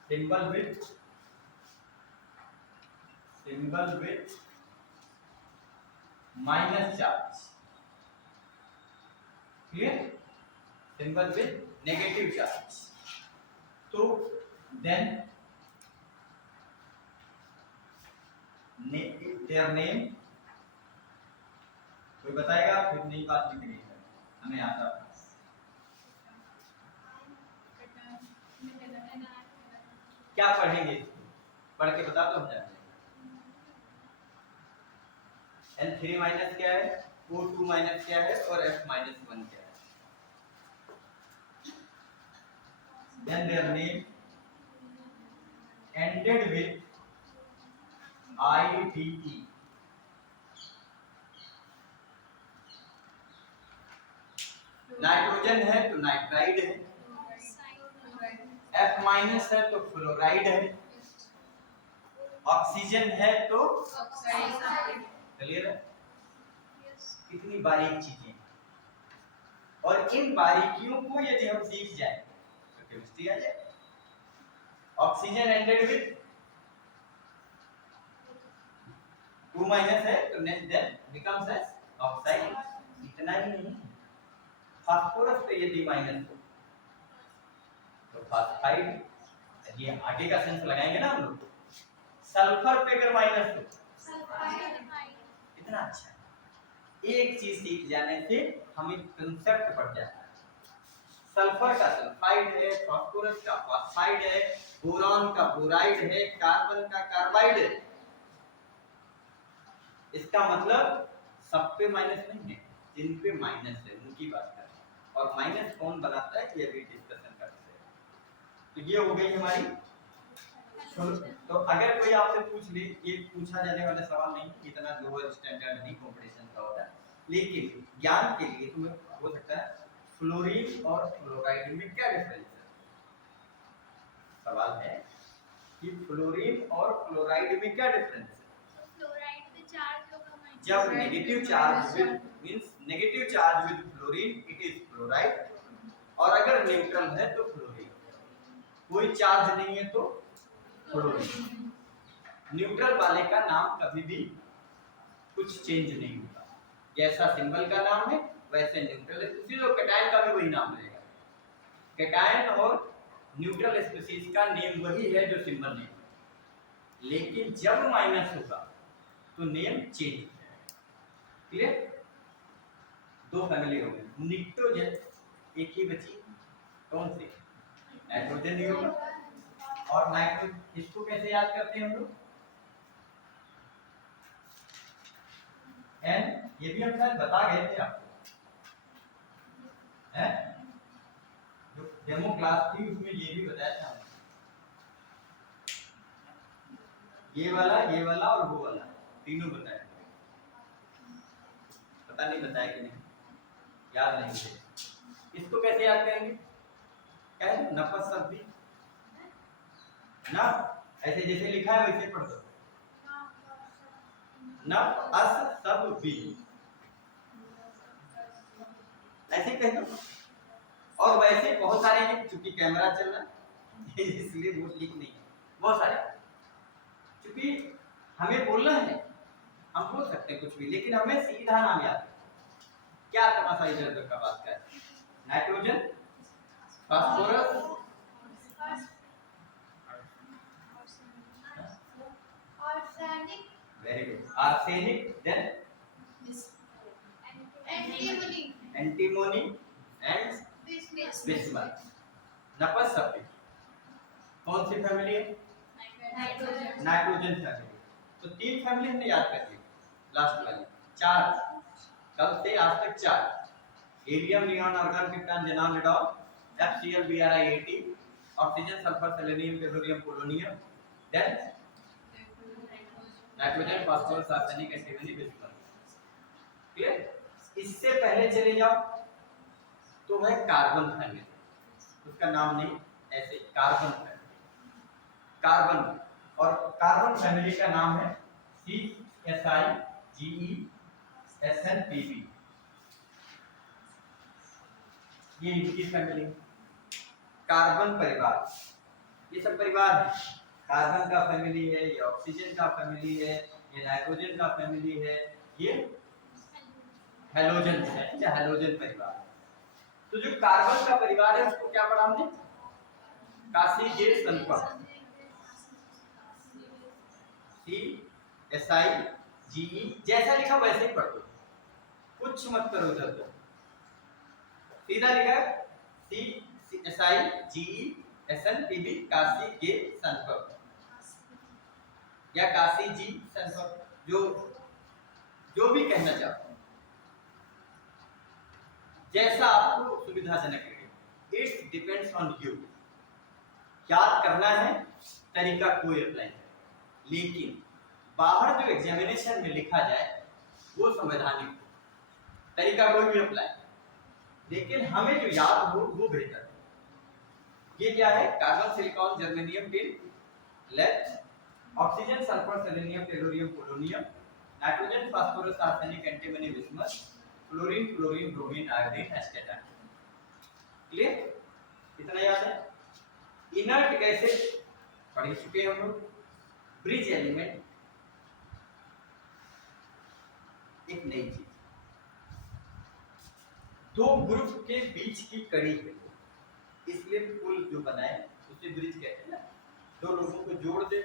symbol with minus charge, clear? Symbol with negative charge, तो देन their name, कोई बताएगा? फिर नई बात लिखनी है, हमें आता है। क्या पढ़ेंगे? पढ़ के बता दो, हम जाएंगे। N3 माइनस क्या है, O2 माइनस क्या है और F माइनस 1 क्या है। Then their name ended with IDE. Nitrogen है तो नाइट्राइड है, F माइनस है तो फ्लोराइड है, ऑक्सीजन है तो क्लियर है? कितनी बारीक चीजें, और इन बारीकियों को यदि हम सीख जाए तो केमिस्ट्री आ जाए। ऑक्सीजन एंडेड विद 2 माइनस है तो देन बिकम्स एज ऑक्साइड। इतना ही नहीं, फास्फोरस पे यदि माइनस हो तो फास्फाइड, ये आगे का सेंस लगाएंगे ना हम लोग। सल्फर पे अगर माइनस हो, कितना अच्छा। एक चीज सीख जाने से हमें कंसेप्ट बढ़ जाता है। सल्फर का सल्फाइड है, फास्फोरस का फास्फाइड है, बोरॉन का बोराइड है, कार्बन का कार्बाइड है। इसका मतलब सब पे माइनस नहीं है, जिन पे माइनस है उनकी बात कर रहे हैं। और माइनस कौन बनाता है ये भी डिस्कशन करते हैं। तो ये हो गई हमारी। तो अगर कोई आपसे पूछ ले, ये पूछा जाने वाला सवाल नहीं, इतना लोअर स्टैंडर्ड नहीं कंपटीशन का होता है, लेकिन ज्ञान के लिए तुम्हें हो सकता है फ्लोरीन और फ्लोराइड में क्या डिफरेंस है। सवाल है कि फ्लोरीन और फ्लोराइड में क्या डिफरेंस है। जब negative charge with means negative charge with fluorine it is fluoride, और अगर न्यूट्रल है तो फ्लोरीन, कोई चार्ज नहीं है तो फ्लोरीन। न्यूट्रल वाले का नाम कभी भी कुछ चेंज नहीं होता, जैसा सिंबल का नाम है वैसे न्यूट्रल स्पीशीज और कैटायन का भी वही नाम रहेगा। कैटायन और न्यूट्रल स्पीशीज का नेम वही है जो सिंबल नेम, लेकिन जब माइनस होगा तो नेम चेंज हो जाएगा। क्लियर? दो फैमिली हो गई। निट्रोजन एक ही बची, कौन सी? नाइट्रोजन ही होगा। और नाइट्रोजन, इसको कैसे याद करते हैं हम लोग? एन, ये भी हम शायद बता गए थे आपको, है? जो डेमो क्लास थी उसमें ये भी बताया था, ये वाला और वो वाला तीनों बताया। पता नहीं बताया कि नहीं, याद नहीं है। इसको कैसे याद करेंगे? क्या है? नफस शब्द ना, ऐसे जैसे लिखा है वैसे पढ़ दो। न अस सब भी, ऐसे कह दो। और वैसे बहुत सारे हैं, चूंकि कैमरा चल रहा है इसलिए वो ठीक नहीं है, बहुत सारे। क्योंकि हमें बोलना है, हम बोल सकते हैं कुछ भी, लेकिन हमें सीधा नाम याद है। क्या तमाशा इधर उधर का बात कर, nitrogen, phosphorus, Arsenic, very good, arsenic, then antimony, antimony and bismuth, bismuth. नपस सभी कौन सी फैमिली है? nitrogen, nitrogen family. तो 3 फैमिली हमने याद कर ली, लास्ट वाली 4, कल से आज तक 4, helium, neon, argon, krypton, xenon, radon, FCl, Bri, At, oxygen, sulphur, selenium, tellurium, polonium, then nitrogen, phosphorus, arsenic, antimony, bismuth. Clear? इससे पहले चले जाओ तो है कार्बन फैमिली, उसका नाम नहीं, ऐसे कार्बन फैमिली, कार्बन। और कार्बन फैमिली का नाम है CSI-GeSN-Pb, ये इनकी फैमिली। कार्बन परिवार, ये सब परिवार है, कार्बन का फैमिली है, ये ऑक्सीजन का फैमिली है, ये नाइट्रोजन का फैमिली है, ये हैलोजन है, या हैलोजन परिवार। तो जो कार्बन का परिवार है उसको क्या पढ़ा हमने? कासी जे सल्फर, CSI-Ge, जैसा लिखा वैसे ही पढ़ दो, कुछ मत करो उधर तो, सीधा लिखा CSI-GeSN-Pb, कासी जे सल्फर या कासी जी सल्फर, जो भी कहना चाहो, जैसा आपको सुविधाजनक लगे। It's depends on you. याद करना है, तरीका कोई अप्लाई नहीं, लेकिन बाहर जो एग्जामिनेशन में लिखा जाए वो संवैधानिक हो, तरीका कोई भी अप्लाई, लेकिन हमें जो याद हो वो बेहतर है। ये क्या है? Carbon, silicon, germanium, tin, lead, oxygen, sulphur, selenium, tellurium, polonium, nitrogen, phosphorus, arsenic, antimony, bismuth, fluorine, chlorine, bromine, iodine, astatine. Clear? इतना याद है। इनर्ट गैसेस पढ़ चुके हैं हम लोग। ब्रिज एलिमेंट एक नई चीज, दो ग्रुप के बीच की कड़ी है, इसलिए पुल जो बनाए उसे ब्रिज कहते हैं ना। दो लोगों को जोड़ दे,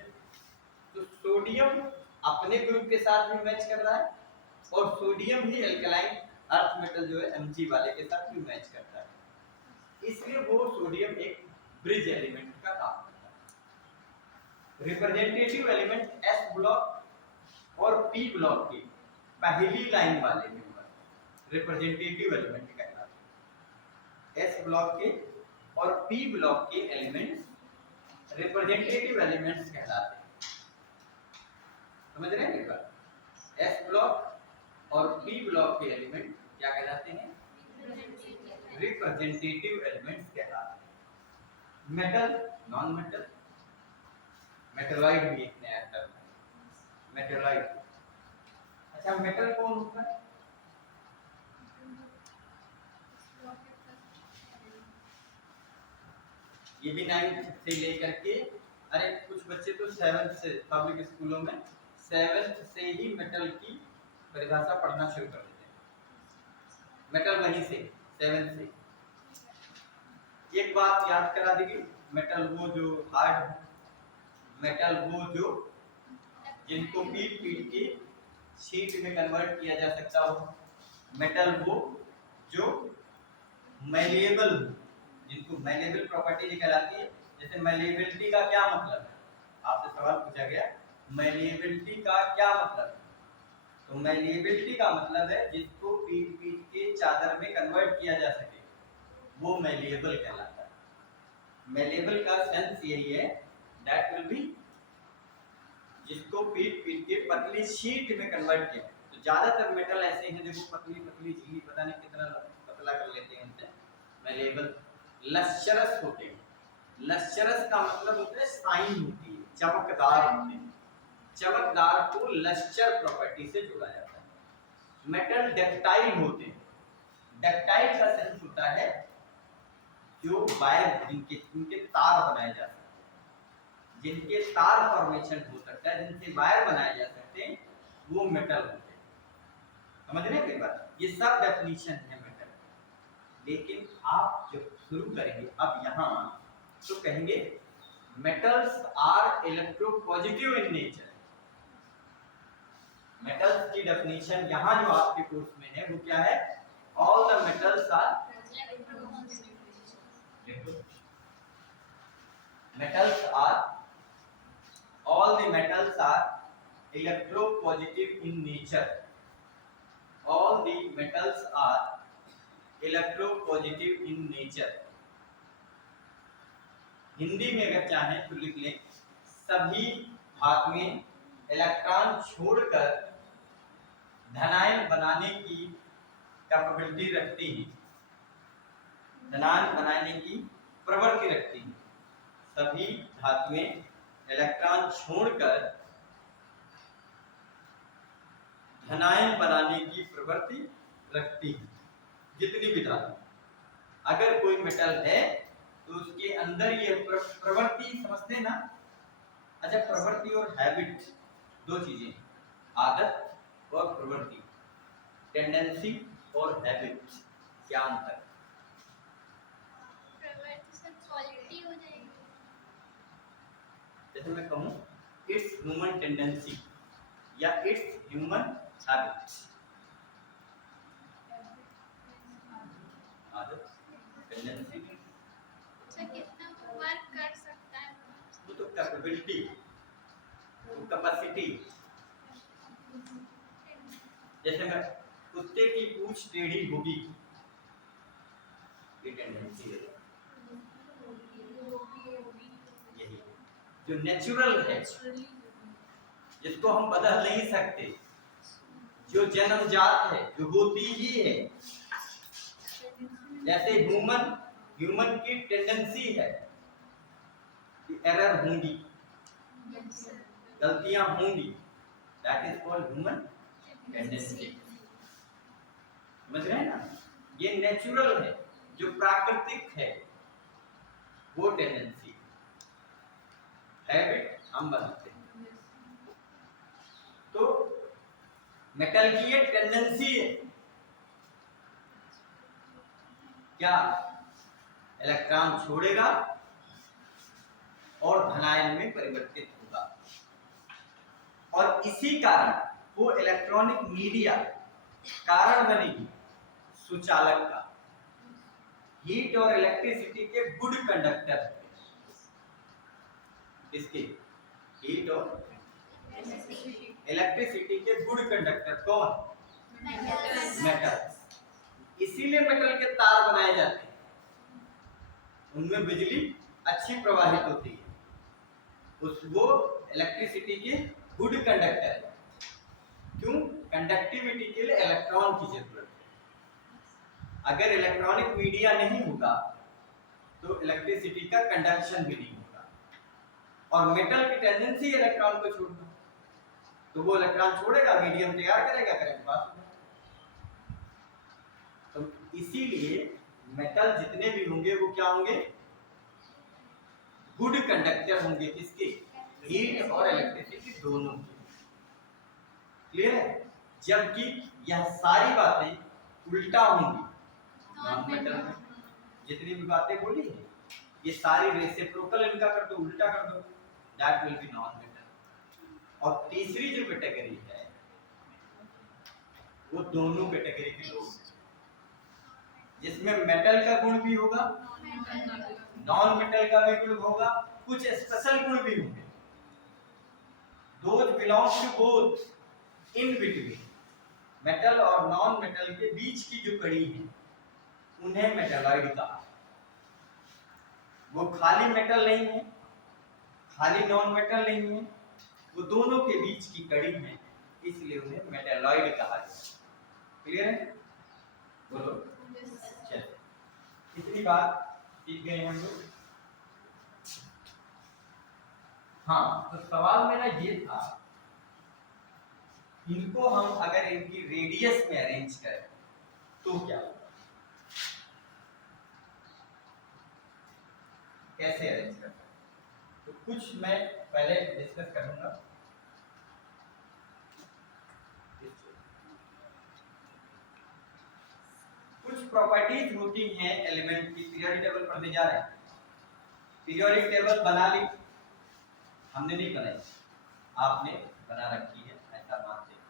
तो सोडियम अपने ग्रुप के साथ भी मैच कर रहा है और सोडियम ही अल्कलाइन अर्थ मेटल जो है Mg वाले के साथ भी मैच करता है, इसलिए वो सोडियम एक ब्रिज एलिमेंट का काम करता है। रिप्रेजेंटेटिव एलिमेंट S ब्लॉक और P ब्लॉक की पहली लाइन वाले मेंबर रिप्रेजेंटेटिव एलिमेंट कहलाते हैं। S ब्लॉक के और P ब्लॉक के एलिमेंट्स रिप्रेजेंटेटिव एलिमेंट्स कहलाते हैं। समझ रहे हैं बात? S ब्लॉक और P ब्लॉक के एलिमेंट क्या कहलाते हैं? रिप्रेजेंटेटिव एलिमेंट्स कहलाते हैं। मेटल, नॉन मेटल, मेटलॉइड भी एक नया टर्म है, मेटलॉइड। अच्छा, मेटल कौन होता है? ये भी 9th से लेकर के, अरे कुछ बच्चे तो 7th से, पब्लिक स्कूलों में 7th से ही मेटल की परिभाषा पढ़ना शुरू कर देते हैं। मेटल वहीं से 7th से। एक बात याद करा देगी, मेटल वो जो हार्ड, मेटल वो जो जिनको पीट पीट के शीट में कन्वर्ट किया जा सकता हो, मेटल वो जो मैलिएबल, जिनको मैलिएबल प्रॉपर्टी कहलाती है। जैसे मैलिएबिलिटी का क्या मतलब है? आपसे सवाल पूछा गया, मैलिएबिलिटी का क्या मतलब है? तो मैलिएबिलिटी का मतलब है जिसको पीट पीट के चादर में कन्वर्ट किया जा सके, वो मैलिएबल कहलाता है। मैलिएबल का सेंस यही है, दैट विल बी जिसको पीट पीट के पतली शीट में कन्वर्ट किया। तो ज्यादातर मेटल ऐसे हैं देखो, पतली पतली झिल्ली, पता नहीं कितना पतला कर लेते हैं उनसे, मैलिएबल। लश्चरस होते हैं, लश्चरस का मतलब होता है शाइन होती है, चमकदार होते हैं। चमकदार को लश्चर प्रॉपर्टी से जोड़ा जाता है। मेटल डक्टाइल होते हैं, डक्टाइल का सेंस होता है जो वायर जिनके तार बनाए जा सकते हैं, जिनके तार फॉर्मेशन हो सकता है, जिनसे वायर बनाए जा सकते हैं, वो मेटल होते हैं। समझ रहे हैं कई बार ये सब डेफिनेशन है मेटल। लेकिन आप जब शुरू करेंगे अब यहाँ तो कहेंगे metals are electropositive in nature. Metals की डेफिनेशन यहाँ जो आपके कोर्स में है वो क्या है? All the metals are metals are all the metals are electropositive in nature. All the metals are electropositive in nature. Hindi में अगर चाहें तो लिख लें सभी धातुएं इलेक्ट्रॉन छोड़कर धनायन बनाने की कैपेबिलिटी रखती हैं, धनायन बनाने की प्रवृत्ति रखती हैं। सभी धातुएं इलेक्ट्रॉन छोड़कर धनायन बनाने की प्रवृत्ति रखती है। जितनी भी धातु, अगर कोई मेटल है तो उसके अंदर ये प्रवृत्ति समझते ना। अच्छा, प्रवृत्ति और हैबिट दो चीजें, आदत और प्रवृत्ति, टेंडेंसी और हैबिट, क्या अंतर? क्वालिटी हो जाएगी। जैसे मैं कहूँ इट्स ह्यूमन टेंडेंसी या इट्स ह्यूमन हैबिट, आदत, टेंडेंसी, कितना वर्क कर सकता है वो तो कैपेबिलिटी, कैपेसिटी। जैसे मैं कुत्ते की पूंछ टेढ़ी होगी, ये टेंडेंसी है, यही जो नेचुरल है, जिसको हम बदल नहीं सकते, जो जन्मजात है, जो होती ही है। जैसे ह्यूमन की टेंडेंसी है कि एरर होंगी, गलतियां होंगी, that is called human tendency. समझ रहे हैं ना? ये नेचुरल है, जो प्राकृतिक है, वो टेंडेंसी। हैबिट हम बनाते हैं। तो मेटल की ये टेंडेंसी है, क्या इलेक्ट्रॉन छोड़ेगा और धनायन में परिवर्तित होगा, और इसी कारण वो इलेक्ट्रॉनिक मीडिया कारण बनेगी सुचालक का। हीट और इलेक्ट्रिसिटी के गुड कंडक्टर, इसके हीट और इलेक्ट्रिसिटी के गुड कंडक्टर कौन? मेटल। इसीलिए मेटल के तार बनाए जाते हैं, उनमें बिजली अच्छी प्रवाहित होती है, वो इलेक्ट्रिसिटी के गुड कंडक्टर है। क्यों? कंडक्टिविटी के लिए इलेक्ट्रॉन की जरूरत है। अगर इलेक्ट्रॉनिक मीडिया नहीं होगा तो इलेक्ट्रिसिटी का कंडक्शन भी नहीं होगा। और मेटल की टेंडेंसी इलेक्ट्रॉन को छोड़ना, तो वो इलेक्ट्रॉन छोड़ेगा, मीडियम तैयार करेगा, करंट पास होगा। तो इसीलिए मेटल जितने भी होंगे वो क्या होंगे? गुड कंडक्टर होंगे। किसके? हीट और इलेक्ट्रिसिटी दोनों के। क्लियर है? जबकि यह सारी बातें उल्टा होंगी नॉन मेटल में। जितनी भी बातें बोली है ये सारी रेसिप्रोकल, इनका कर दो, उल्टा कर दो, that will be non metal. और तीसरी जो कैटेगरी है वो दोनों कैटेगरी के लोग, जिसमें मेटल का गुण भी होगा, नॉन मेटल का भी गुण होगा, कुछ स्पेशल गुण भी होंगे। Those belongs to both in between. Metal और नॉन मेटल के बीच की जो कड़ी है उन्हें मेटलॉइड कहा। वो खाली मेटल नहीं है, खाली नॉन मेटल नहीं है, वो दोनों के बीच की कड़ी है, इसलिए उन्हें मेटलॉइड कहा जाता है। क्लियर है? बोलो। चलिए, कितनी बात सीख गए हम लोग? हाँ, तो सवाल मेरा ये था, इनको हम अगर इनकी रेडियस में अरेंज करें तो क्या होगा? कैसे अरेंज कर सकते हैं। तो कुछ मैं पहले डिस्कस करूंगा। कुछ प्रॉपर्टीज होती हैं एलिमेंट की। पीरियोडिक टेबल पढ़ने जा रहे हैं। पीरियोडिक टेबल बना ली, हमने नहीं बनाई, आपने बना रखी है, ऐसा मानते हैं।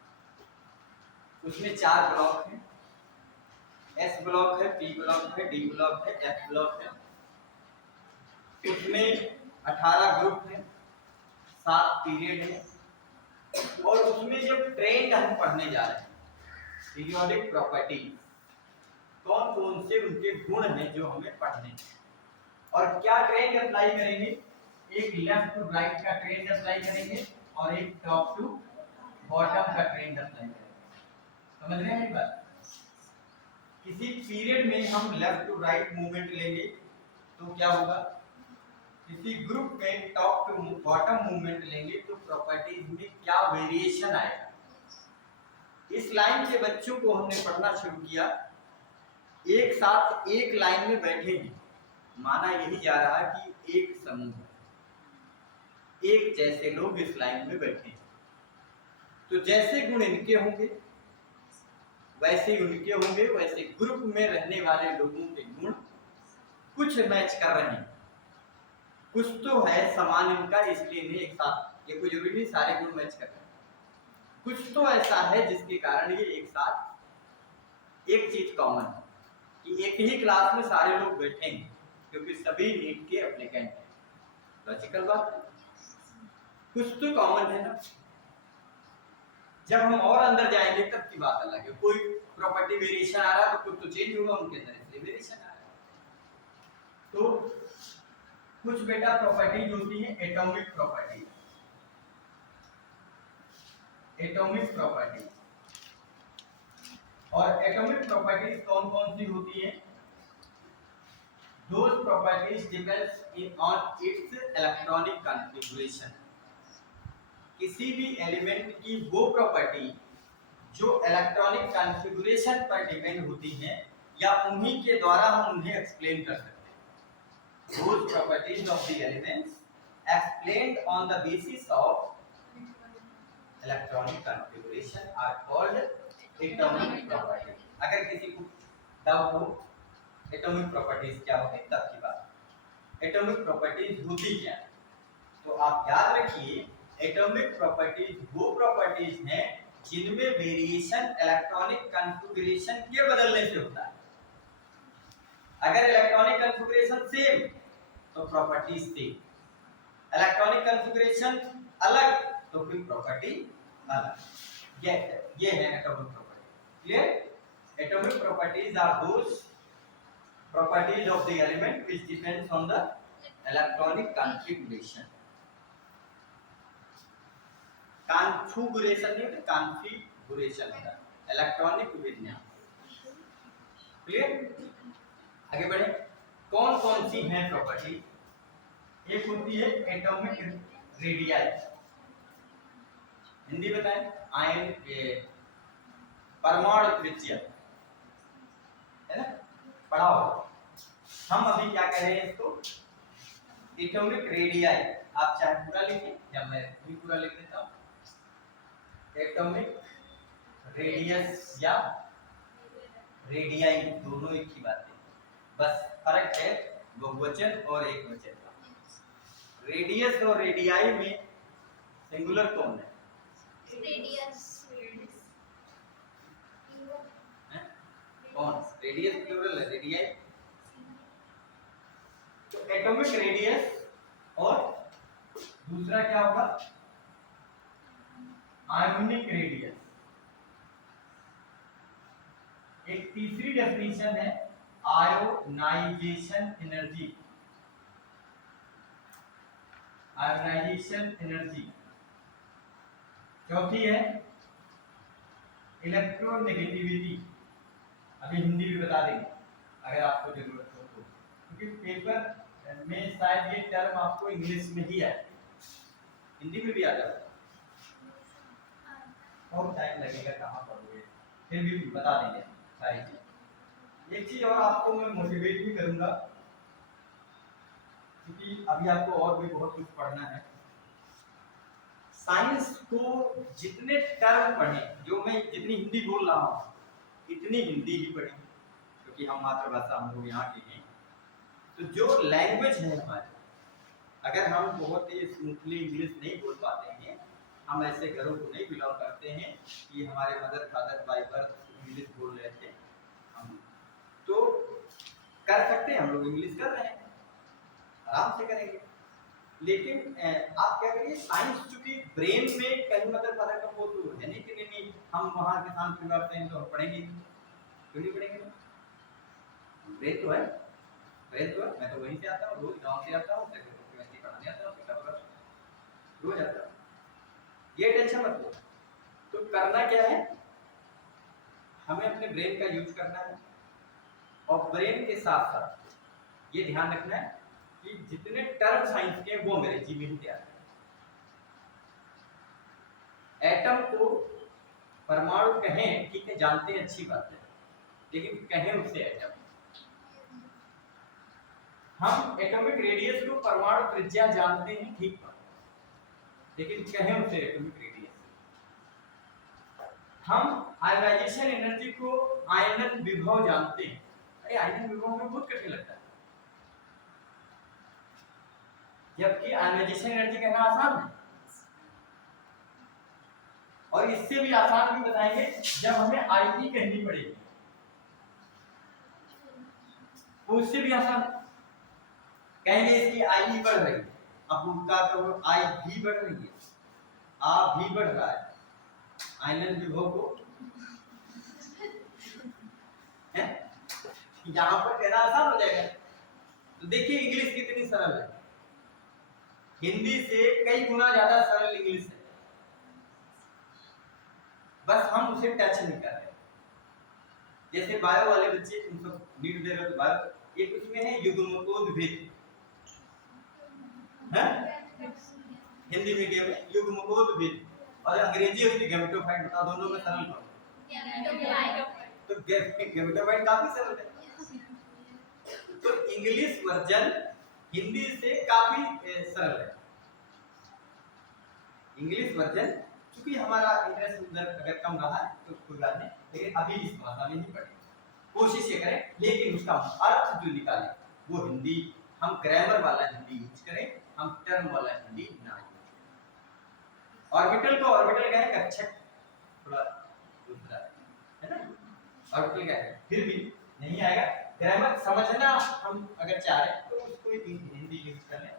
उसमें 4 ब्लॉक हैं, एस ब्लॉक है, पी ब्लॉक है, डी ब्लॉक है, एफ ब्लॉक है। उसमें 18 ग्रुप है, 7 पीरियड है, और उसमें जो ट्रेंड हम पढ़ने जा रहे हैं, पीरियोडिक प्रॉपर्टी, कौन कौन से उनके गुण हैं जो हमें पढ़ने हैं, और क्या ट्रेंड अप्लाई करेंगे। एक लेफ्ट टू राइट का ट्रेंड अप्लाई करेंगे और एक टॉप टू बॉटम का ट्रेंड अप्लाई करेंगे। समझ रहे हैं ये बात। किसी पीरियड में हम लेफ्ट टू राइट मूवमेंट लेंगे तो क्या होगा, किसी ग्रुप में टॉप टू बॉटम मूवमेंट लेंगे तो प्रॉपर्टीज में क्या वेरिएशन आएगा। इस लाइन के बच्चों को हमने पढ़ना शुरू किया, एक साथ एक लाइन में बैठेंगे, माना यही जा रहा कि एक समूह, एक जैसे लोग इस लाइन में बैठे, तो जैसे गुण इनके होंगे वैसे ही उनके होंगे, वैसे ग्रुप में रहने वाले लोगों के गुण कुछ मैच कर रहे हैं, कुछ तो है समान इनका, इसलिए नहीं एक साथ, ये कोई जरूरी नहीं सारे गुण मैच कर रहे हैं, कुछ तो ऐसा है जिसके कारण ये एक साथ एक चीज कॉमन है कि एक ही क्लास में सारे लोग बैठेंगे, क्योंकि सभी नीट के एप्लीकेंट हैं। लॉजिकल बात है, कुछ तो कॉमन है ना। जब हम और अंदर जाएंगे तब की बात अलग है, कोई प्रॉपर्टी वेरिएशन आ रहा है तो कुछ तो चेंज होगा उनके अंदर, इसलिए वेरिएशन आ रहा है। तो कुछ बेटा प्रॉपर्टीज होती है एटॉमिक प्रॉपर्टी, एटॉमिक प्रॉपर्टी, और एटॉमिक प्रॉपर्टीज कौन कौन सी होती है। Those properties depends on its electronic configuration। किसी भी एलिमेंट की वो प्रॉपर्टी जो इलेक्ट्रॉनिक कॉन्फ़िगरेशन पर डिपेंड होती हैं या उन्हीं के द्वारा हम उन्हें एक्सप्लेन कर सकते हैं। Those properties of the elements explained on the basis of electronic configuration are called atomic property। अगर किसी को डाउट हो एटॉमिक प्रॉपर्टीज क्या होती है तब की बात। एटॉमिक प्रॉपर्टीज होती क्या है, तो आप याद रखिए एटॉमिक प्रॉपर्टीज वो प्रॉपर्टीज हैं जिनमें वेरिएशन इलेक्ट्रॉनिक कॉन्फ़िगरेशन के बदलने से होता है। अगर इलेक्ट्रॉनिक कॉन्फ़िगरेशन सेम तो प्रॉपर्टीज सेम, इलेक्ट्रॉनिक कॉन्फ़िगरेशन अलग तो फिर प्रॉपर्टी अलग। ये है atomic property. Clear. Atomic properties are those properties of the element which depends on the electronic configuration। Configuration नहीं होता, कॉन्फ़िगरेशन होता है, इलेक्ट्रॉनिक विन्यास। क्लियर। आगे बढ़े, कौन कौन सी हैं प्रॉपर्टी। एक होती है एटॉमिक रेडियाई, हिंदी बताएं, आयन परमाणु त्रिज्या, है ना, पढ़ा हो। हम अभी क्या कह रहे हैं इसको, एटॉमिक रेडियाई। आप चाहे पूरा लिखें या मैं भी पूरा लिख देता हूं। एटॉमिक रेडियस या रेडियाई दोनों एक ही बात है, बस फर्क है बहुवचन और एकवचन का। रेडियस और रेडियाई में सिंगुलर कौन है, रेडियस, कौन, रेडियस प्लूरल है, रेडियाई। तो एटॉमिक रेडियस और दूसरा क्या होगा, आयोनिक रेडियस। एक तीसरी डेफिनेशन है आयोनाइजेशन एनर्जी, आयोनाइजेशन एनर्जी। चौथी है इलेक्ट्रोनेगेटिविटी, अभी हिंदी भी बता देंगे अगर आपको जरूरत हो तो, क्योंकि पेपर में शायद ये टर्म आपको इंग्लिश में ही आए, हिंदी में भी आ जाता है, बहुत टाइम लगेगा, कहाँ पढ़ोगे, फिर भी बता देंगे सारी चीज। एक चीज और आपको मैं मोटिवेट भी करूंगा, क्योंकि अभी आपको और भी बहुत कुछ पढ़ना है। साइंस को जितने टर्म पढ़े, जो मैं जितनी हिंदी बोल रहा हूँ इतनी हिंदी ही पढ़ें, क्योंकि हम मातृभाषा हम लोग यहाँ के हैं। तो जो लैंग्वेज है हमारी, अगर हम बहुत ही स्मूथली इंग्लिश नहीं बोल पाते हैं, हम ऐसे घरों को नहीं बिलोंग करते हैं कि हमारे mother father by birth English बोल रहे थे, हम तो कर सकते हैं, हम लोग इंग्लिश कर रहे हैं, आराम से करेंगे। लेकिन आप क्या करिए, साइंस चूंकि ब्रेन में कहीं मदर फादर का वो तो है नहीं कि नहीं हम वहाँ किसान परिवार से हैं तो हम पढ़ेंगे, क्यों नहीं पढ़ेंगे? ब्रेन तो है, ब्रेन तो है। मैं तो वहीं से आता हूँ, रोज गाँव से आता हूँ, पढ़ाने आता हूँ, रोज आता हूँ, ये टेंशन मत लो। तो करना क्या है, हमें अपने ब्रेन का यूज करना है, और ब्रेन के साथ साथ ये ध्यान रखना है कि जितने टर्म साइंस के वो मेरे जीवन में तैयार है। एटम को परमाणु कहें, ठीक है, जानते हैं, अच्छी बात है, लेकिन कहें उससे एटम। हम एटॉमिक रेडियस को परमाणु त्रिज्या जानते हैं, ठीक बात, लेकिन कहें उसे एटॉमिक रेडियस। हम आयनाइजेशन एनर्जी को आयनन विभव जानते हैं। अरे आयनन विभव में बहुत कठिन लगता है, जबकि आयनाइजेशन एनर्जी कहना आसान है। और इससे भी आसान भी बताएंगे जब हमें आईई कहनी पड़ेगी, उससे भी आसान कहेंगे इसकी आईई बढ़ रही है, अब उनका तो आई भी बढ़ रही है, आ भी बढ़ रहा है, आयनन विभव को है यहाँ पर कहना आसान हो जाएगा। तो देखिए इंग्लिश कितनी सरल है, हिंदी से कई गुना ज्यादा सरल इंग्लिश है, बस हम उसे टच नहीं कर रहे। जैसे बायो वाले बच्चे, तुम सब नीट दे रहे हो, बायो एक उसमें है युग्मकोद्भिद, है हिंदी मीडियम में युग्मकोद्भिद, और अंग्रेजी उसकी गैमेटोफाइट, बता दोनों में सरल कौन? तो गैमेटोफाइट काफी सरल है। तो इंग्लिश वर्जन हिंदी से काफी सरल है। इंग्लिश वर्जन क्योंकि हमारा इंटरेस्ट उधर अगर कम रहा है तो कोई बात नहीं, लेकिन अभी इस भाषा में ही पढ़ें, कोशिश ये करें, लेकिन उसका अर्थ जो निकालें वो हिंदी, हम ग्रामर वाला हिंदी यूज करें, हम टर्म वाला हिंदी ना यूज करें। ऑर्बिटल को ऑर्बिटल कहें, कक्षक थोड़ा दूसरा है ना, ऑर्बिटल क्या है, फिर भी नहीं आएगा। ग्रामर समझना हम अगर चाह रहे हैं तो उसको हिंदी यूज कर लें।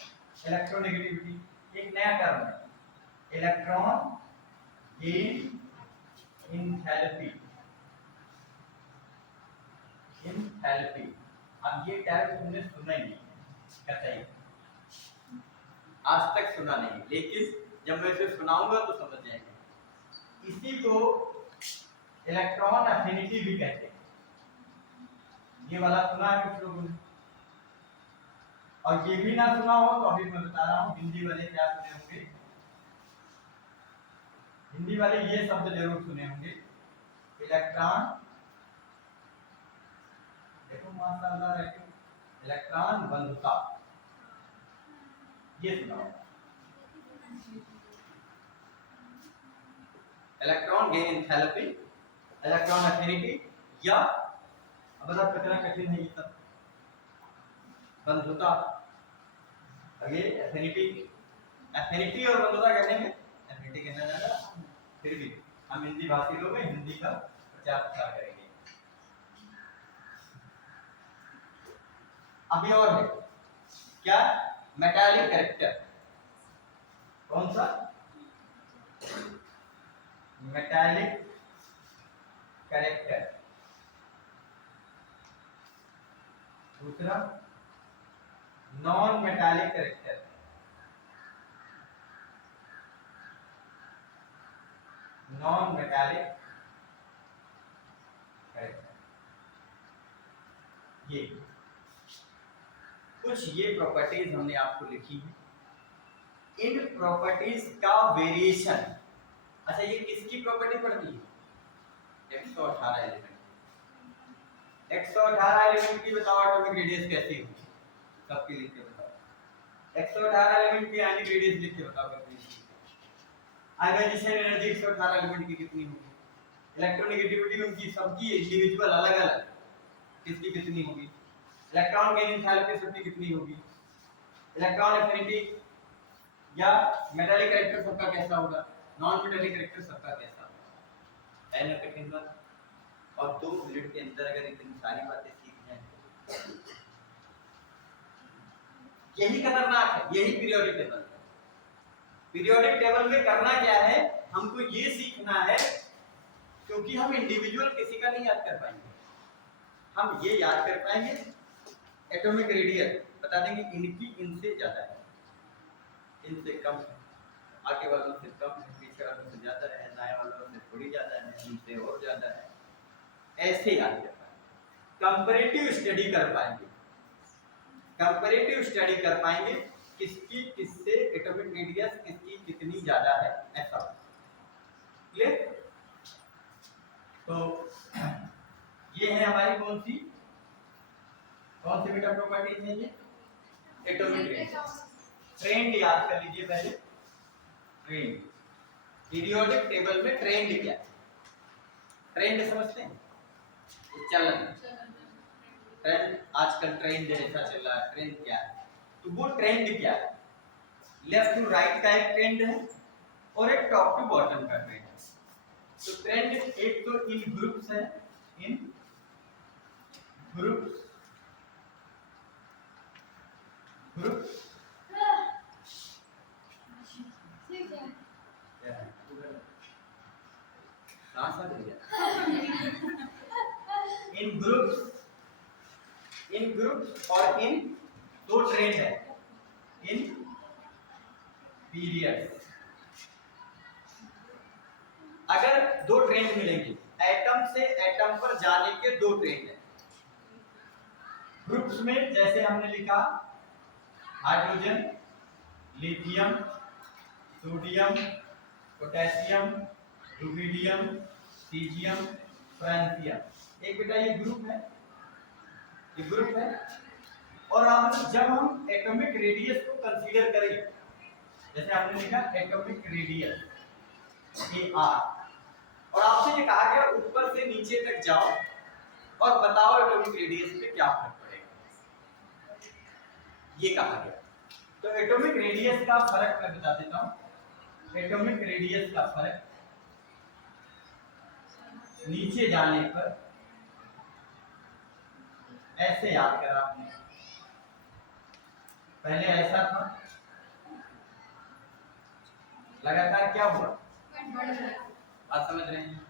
इलेक्ट्रोनेगेटिविटी एक नया टर्म है, इलेक्ट्रॉन गेन एंथैल्पी, एंथैल्पी। अब ये टर्म तुमने सुना ही नहीं, कतई आज तक सुना नहीं, लेकिन जब मैं इसे सुनाऊंगा तो समझ जाएंगे। इसी को इलेक्ट्रॉन एफिनिटी भी कहते हैं, ये वाला सुना है कुछ लोगों ने, और ये भी ना सुना हो तो अभी मैं बता रहा हूँ, हिंदी वाले क्या सुने होंगे, हिंदी वाले ये शब्द जरूर सुने होंगे, इलेक्ट्रॉन, देखो माशाल्लाह, इलेक्ट्रॉन बंधुता, ये सुना होगा, electron gain enthalpy, electron affinity, या अब बता कितना कठिन है ये सब, बंधुता, आगे एफिनिटी, एफिनिटी और बंधुता कहने में एफिनिटी कहना ज्यादा, फिर भी हम हिंदी भाषी लोग हैं, हिंदी का प्रचार प्रसार करेंगे। अभी और है क्या, मेटालिक कैरेक्टर, कौन सा, मेटालिक कैरेक्टर, दूसरा non metallic character, non metallic character, ये कुछ ये प्रॉपर्टीज हमने आपको लिखी है। इन प्रॉपर्टीज का वेरिएशन, अच्छा ये किसकी प्रॉपर्टी पड़ती है, 118 एलिमेंट, 118 एलिमेंट की बताओ एटॉमिक रेडियस कैसी होगी, सबकी लिख के बताओ। 118 एलिमेंट की आयनिक रेडियस लिख के बताओ प्लीज। आयोनाइजेशन एनर्जी 118 एलिमेंट की कितनी होगी? इलेक्ट्रोनेगेटिविटी उनकी सबकी इंडिविजुअल अलग अलग किसकी कितनी होगी? इलेक्ट्रॉन गेन एंथैल्पी सबकी कितनी होगी? इलेक्ट्रॉन एफिनिटी या मेटालिक कैरेक्टर सबका कैसा होगा? नॉन मेटालिक कैरेक्टर सबका कैसा होगा? है ना कठिन बात। और 2 मिनट के अंदर अगर इतनी सारी बातें सीख जाए, यही खतरनाक है, यही पीरियोडिक टेबल है। पीरियोडिक टेबल में करना क्या है, हमको ये सीखना है, क्योंकि हम इंडिविजुअल किसी का नहीं याद कर पाएंगे, हम ये याद कर पाएंगे एटॉमिक रेडियस, बता देंगे इनकी इनसे ज्यादा है, इनसे कम है, आगे वालों से कम है, पीछे वालों से ज्यादा है, दाएं वालों से थोड़ी ज्यादा है, इनसे और ज्यादा है, ऐसे याद कर पाएंगे। कंपैरेटिव स्टडी कर पाएंगे, कंपैरेटिव स्टडी कर पाएंगे किसकी किससे एटॉमिक रेडियस किसकी कितनी ज्यादा है, ऐसा। क्लियर? तो ये है हमारी कौन सी बेटा प्रॉपर्टीज है ये? Atomic radius. ट्रेंड याद कर लीजिए पहले, ट्रेंड पीरियोडिक टेबल में ट्रेंड क्या है? ट्रेंड समझते हैं? चलन, ट्रेंड, आजकल ट्रेंड ऐसा चल रहा है, ट्रेंड क्या है? तो वो ट्रेंड क्या है? लेफ्ट टू राइट का एक ट्रेंड है और एक टॉप टू बॉटम का ट्रेंड है। तो ट्रेंड एक तो इन ग्रुप्स है, इन ग्रुप्स, ग्रुप्स इन ग्रुप्स और इन 2 ट्रेंड है, इन पीरियड्स। अगर 2 ट्रेंड मिलेंगे, एटम से एटम पर जाने के 2 ट्रेंड है ग्रुप्स में, जैसे हमने लिखा hydrogen, lithium, sodium, potassium, rubidium, caesium, francium. एक बेटा ये ग्रुप है, ये ग्रुप है। और अब जब हम एटॉमिक रेडियस को कंसीडर करें, जैसे आपने लिखा एटॉमिक रेडियस AR, और आपसे ये कहा गया ऊपर से नीचे तक जाओ और बताओ एटॉमिक रेडियस पे क्या फर्क पड़ेगा, ये कहा गया। तो एटॉमिक रेडियस का फर्क मैं बता देता हूं। एटॉमिक रेडियस का फर्क नीचे जाने पर ऐसे याद करा आपने, पहले ऐसा था, लगातार क्या हुआ, बात समझ रहे हैं?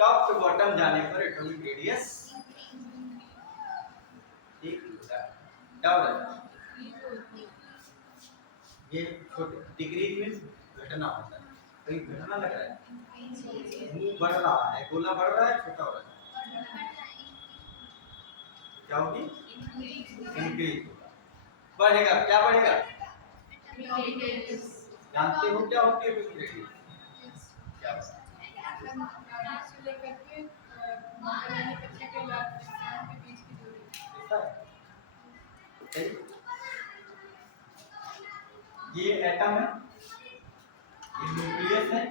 टॉप टू बॉटम जाने पर एटॉमिक रेडियस एक होता है, क्या हो रहा है? ये छोटे डिग्री में घटना होता है, कहीं घटना लग रहा है, मुंह बढ़ रहा है, गोला बढ़ रहा है, छोटा हो रहा है, क्या होगी? इंक्रीज होगा, बढ़ेगा, क्या बढ़ेगा? जानते हो क्या होती है एटॉमिक रेडियस? क्या ये एटम है, ये न्यूक्लियस है,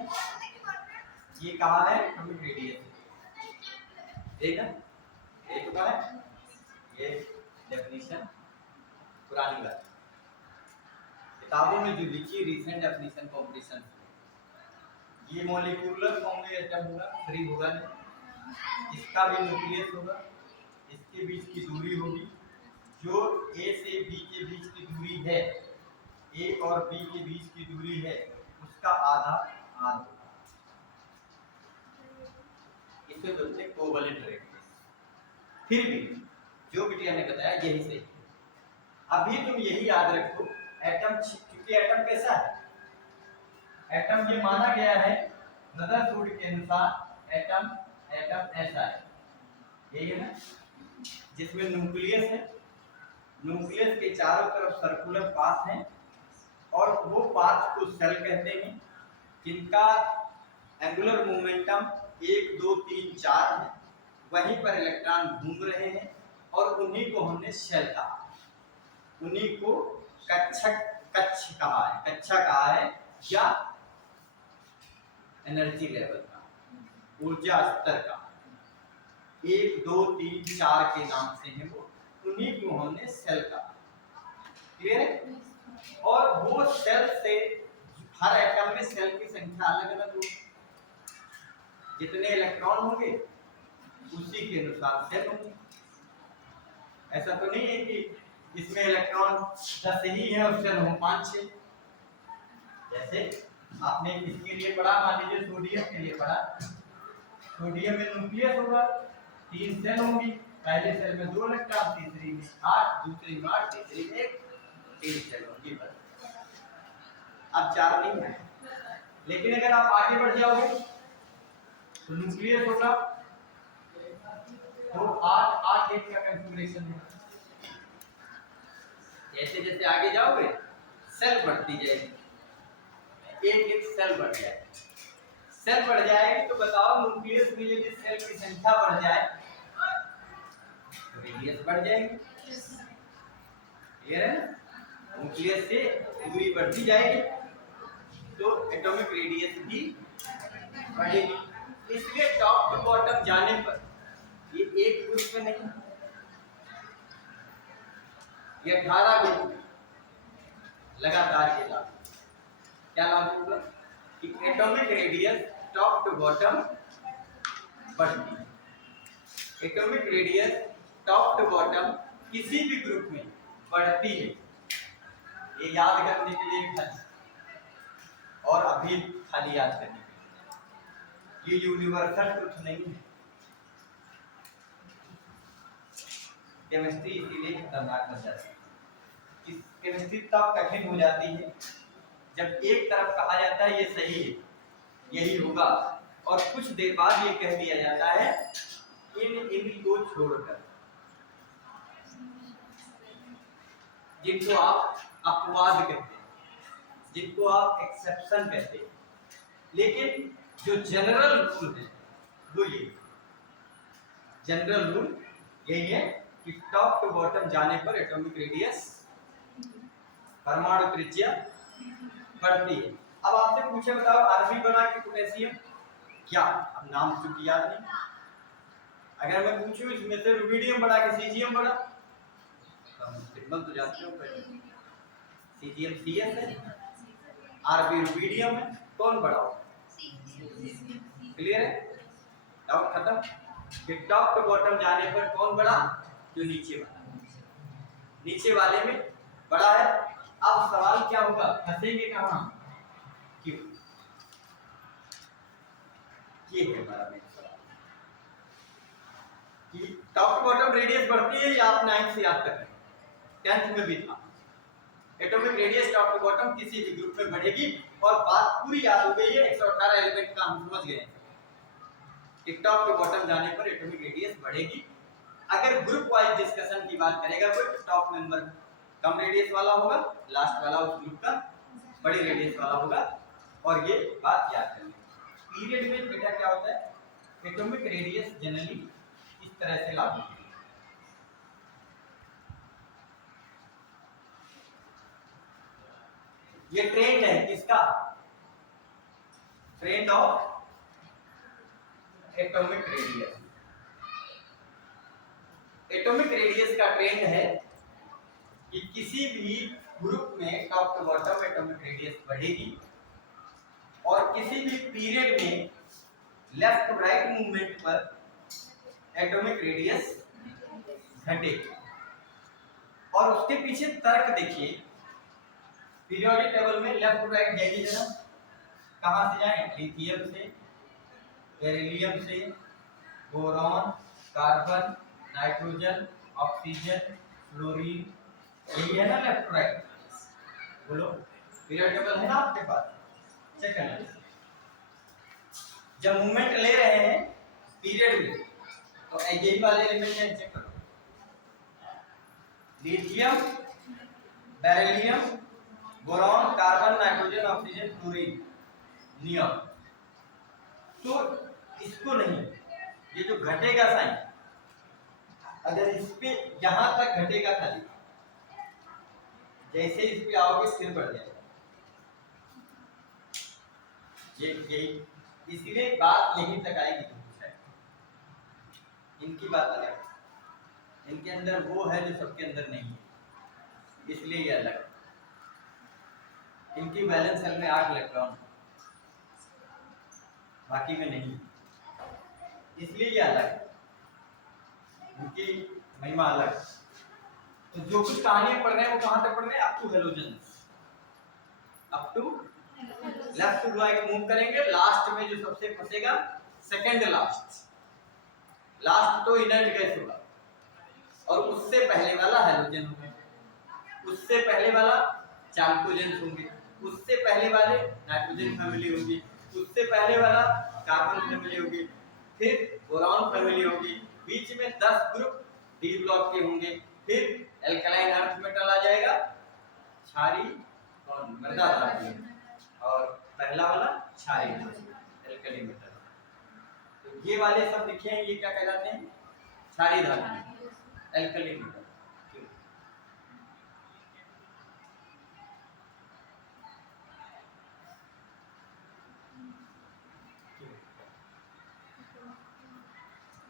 ये कहाँ है? एटॉमिक रेडियस है, देखा? एक बार ये डेफिनेशन पुरानी बात, किताबों में जो लिखी रीसेंट डेफिनेशन कॉम्पिटिशन, ये मॉलिक्यूलर फॉर्म में एटम होगा, फ्री होगा नहीं, इसका भी न्यूक्लियस होगा, इसके बीच की दूरी होगी, जो A से B के बीच की दूरी है, A और B के बीच की दूरी है, उसका आधा R होगा, इसे बोलते हैं कोवलेंट रेडियस। फिर भी जो बिटिया ने बताया यही सही, अभी तुम यही याद रखो, एटम, क्योंकि एटम कैसा है, एटम ये माना गया है रदरफोर्ड के अनुसार, एटम ऐसा है, यही है ना, जिसमें न्यूक्लियस है, न्यूक्लियस के चारों तरफ सर्कुलर पाथ है, और वो पाथ को सेल कहते हैं, जिनका एंगुलर मोमेंटम 1 2 3 4 है, वहीं पर इलेक्ट्रॉन घूम रहे हैं, और उन्हीं को हमने शेल कहा, उन्हीं को कक्ष कहा है, कक्षा कहा है, या एनर्जी लेवल का, ऊर्जा स्तर का। 1 2 3 4 के नाम से है वो, उन्हीं को हमने सेल कहा। क्लियर है? और वो सेल से हर एटम में सेल की संख्या अलग अलग होगी, जितने इलेक्ट्रॉन होंगे उसी के अनुसार सेल होंगे। ऐसा तो नहीं है कि इसमें इलेक्ट्रॉन 10 ही है और सेल हो 5-6। जैसे आपने इसके लिए पढ़ा, मान लीजिए सोडियम के लिए पढ़ा, सोडियम में न्यूक्लियस होगा, 3 सेल होंगी, पहले सेल में 2 इलेक्ट्रॉन, तीसरी में 8, दूसरी में 8, तीसरी में 1, 3 सेल होंगी बस। अब 4 नहीं है। लेकिन अगर आप आगे बढ़ जाओगे तो न्यूक्लियस होगा, तो 8 एक का कॉन्फ़िगरेशन है। जैसे जैसे आगे जाओगे सेल बढ़ती जाएगी, एक सेल बढ़ जाएगी। सेल बढ़ जाएगी तो बताओ, न्यूक्लियस में यदि सेल की संख्या बढ़ जाए तो रेडियस बढ़ जाएगी। क्लियर है ना? न्यूक्लियस से दूरी बढ़ती जाएगी तो एटॉमिक रेडियस भी बढ़ेगी। इसलिए टॉप टू बॉटम जाने पर ये एक ग्रुप में नहीं, ये 18 ग्रुप लगातार के लागू। क्या लागू होगा कि atomic radius top to bottom बढ़ती है। Atomic radius top to bottom किसी भी ग्रुप में बढ़ती है। ये याद करने के लिए खाली, और अभी खाली याद करने के लिए, ये यूनिवर्सल ट्रुथ नहीं है। केमिस्ट्री इसीलिए खतरनाक बन जाती है। केमिस्ट्री तब कठिन हो जाती है जब एक तरफ कहा जाता है ये सही है, यही होगा, और कुछ देर बाद ये कह दिया जाता है इन को छोड़कर, जिनको आप अपवाद कहते हैं, जिनको आप एक्सेप्शन कहते हैं। लेकिन जो जनरल रूल है वो ये जनरल रूल यही है कि टॉप टू बॉटम जाने पर एटॉमिक रेडियस, परमाणु त्रिज्या बढ़ती है। अब आपसे पूछे बताओ आरबी बना के पोटेशियम क्या, अब नाम चूंकि याद नहीं, अगर मैं पूछूं इसमें से रुबिडियम बना के सीजियम बना, सिंबल तो जानते हो, पहले सीजियम सीएस है, आरबी रुबिडियम है, कौन बड़ा होगा? क्लियर है? डाउट खत्म। कि टॉप टू बॉटम जाने पर कौन बड़ा? जो नीचे वाला, नीचे वाले में बड़ा है। अब सवाल क्या होगा, फंसेंगे कहां? क्यों? ये है हमारा मेन सवाल कि टॉप टू बॉटम रेडियस बढ़ती है, या आप 9th से याद कर रहे हैं, 10th में भी था। Atomic radius top to bottom किसी भी ग्रुप में बढ़ेगी, और बात पूरी याद हो गई है, 118 एलिमेंट का हम समझ गए कि टॉप टू बॉटम जाने पर एटॉमिक रेडियस बढ़ेगी। अगर ग्रुप वाइज डिस्कशन की बात करेगा कोई, तो टॉप मेंबर कम रेडियस वाला होगा, लास्ट वाला उस ग्रुप का बड़ी रेडियस वाला होगा, और ये बात याद करनी। पीरियड में बेटा क्या होता है, एटॉमिक रेडियस जनरली इस तरह से लागू होती है। ये ट्रेंड है किसका? Trend of atomic radius. Atomic radius का ट्रेंड है कि किसी भी ग्रुप में top to bottom atomic radius बढ़ेगी, और किसी भी पीरियड में लेफ्ट टू राइट मूवमेंट पर एटॉमिक रेडियस घटेगी। और उसके पीछे तर्क देखिए, पीरियोडिक टेबल में लेफ्ट टू राइट जाइए जरा, कहां से जाएं? लिथियम से, बेरिलियम से, boron, carbon, nitrogen, oxygen, fluorine, यही है ना लेफ्ट टू राइट? बोलो, पीरियोडिक टेबल है ना आपके पास? चेक करना। जब मूवमेंट ले रहे हैं पीरियड में, तो यही वाले एलिमेंट हैं, चेक करो, lithium, beryllium, boron, carbon, nitrogen, oxygen, fluorine, neon. तो इसको नहीं, ये जो घटेगा साइन, अगर इस पे यहां तक घटेगा खाली, जैसे इस पे आओगे फिर बढ़ जाएगा। यही इसलिए बात यहीं तक आएगी तुमसे। इनकी बात अलग है, इनके अंदर वो है जो सबके अंदर नहीं है, इसलिए ये अलग है। इनकी वैलेंस सेल में 8 इलेक्ट्रॉन, बाकी में नहीं, इसलिए ये अलग है, इनकी महिमा अलग है। तो जो कुछ कहानियां पढ़ रहे हैं वो कहां तक पढ़ रहे हैं? Up to halogens, up to left to right move करेंगे। लास्ट में जो सबसे फंसेगा सेकंड लास्ट, लास्ट तो इनर्ट गैस होगा, और उससे पहले वाला हेलोजन होगा, उससे पहले वाला चाल्कोजेंस होंगे, उससे पहले वाले नाइट्रोजन फैमिली होगी, उससे पहले वाला कार्बन फैमिली होगी, फिर बोरॉन फैमिली होगी, बीच में 10 ग्रुप डी ब्लॉक के होंगे, फिर एल्कलाइन अर्थ मेटल आ जाएगा, क्षारीय और मृदा धातु, और पहला वाला क्षारीय एल्कली मेटल। तो ये वाले सब लिखे हैं, ये क्या कहलाते हैं? क्षारीय धातु, एल्कली मेटल।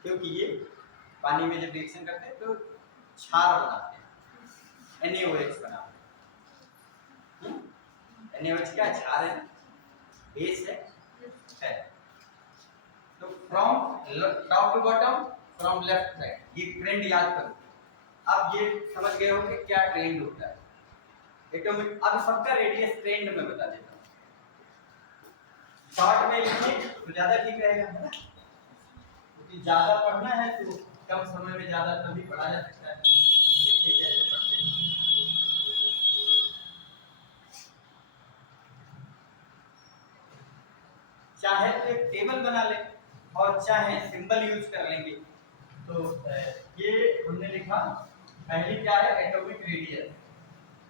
क्योंकि ये पानी में जब रिएक्शन करते हैं तो क्षार बनाते हैं, NaOH बनाते हैं। NaOH क्या क्षार है, बेस है। तो from top to bottom, from left right, ये ट्रेंड याद करो। अब ये समझ गए हो कि क्या ट्रेंड होता है एटॉमिक। अब सबका रेडियस ट्रेंड में बता देता हूँ, शॉर्ट में लिखिए तो ज्यादा ठीक रहेगा, है ना? क्योंकि ज्यादा पढ़ना है तो कम समय में ज्यादा तभी पढ़ा जा सकता है। देखिए कैसे पढ़ते हैं। चाहे तो एक टेबल बना ले और चाहे सिंबल यूज कर लेंगे। तो ये हमने लिखा, पहली क्या है? Atomic radius.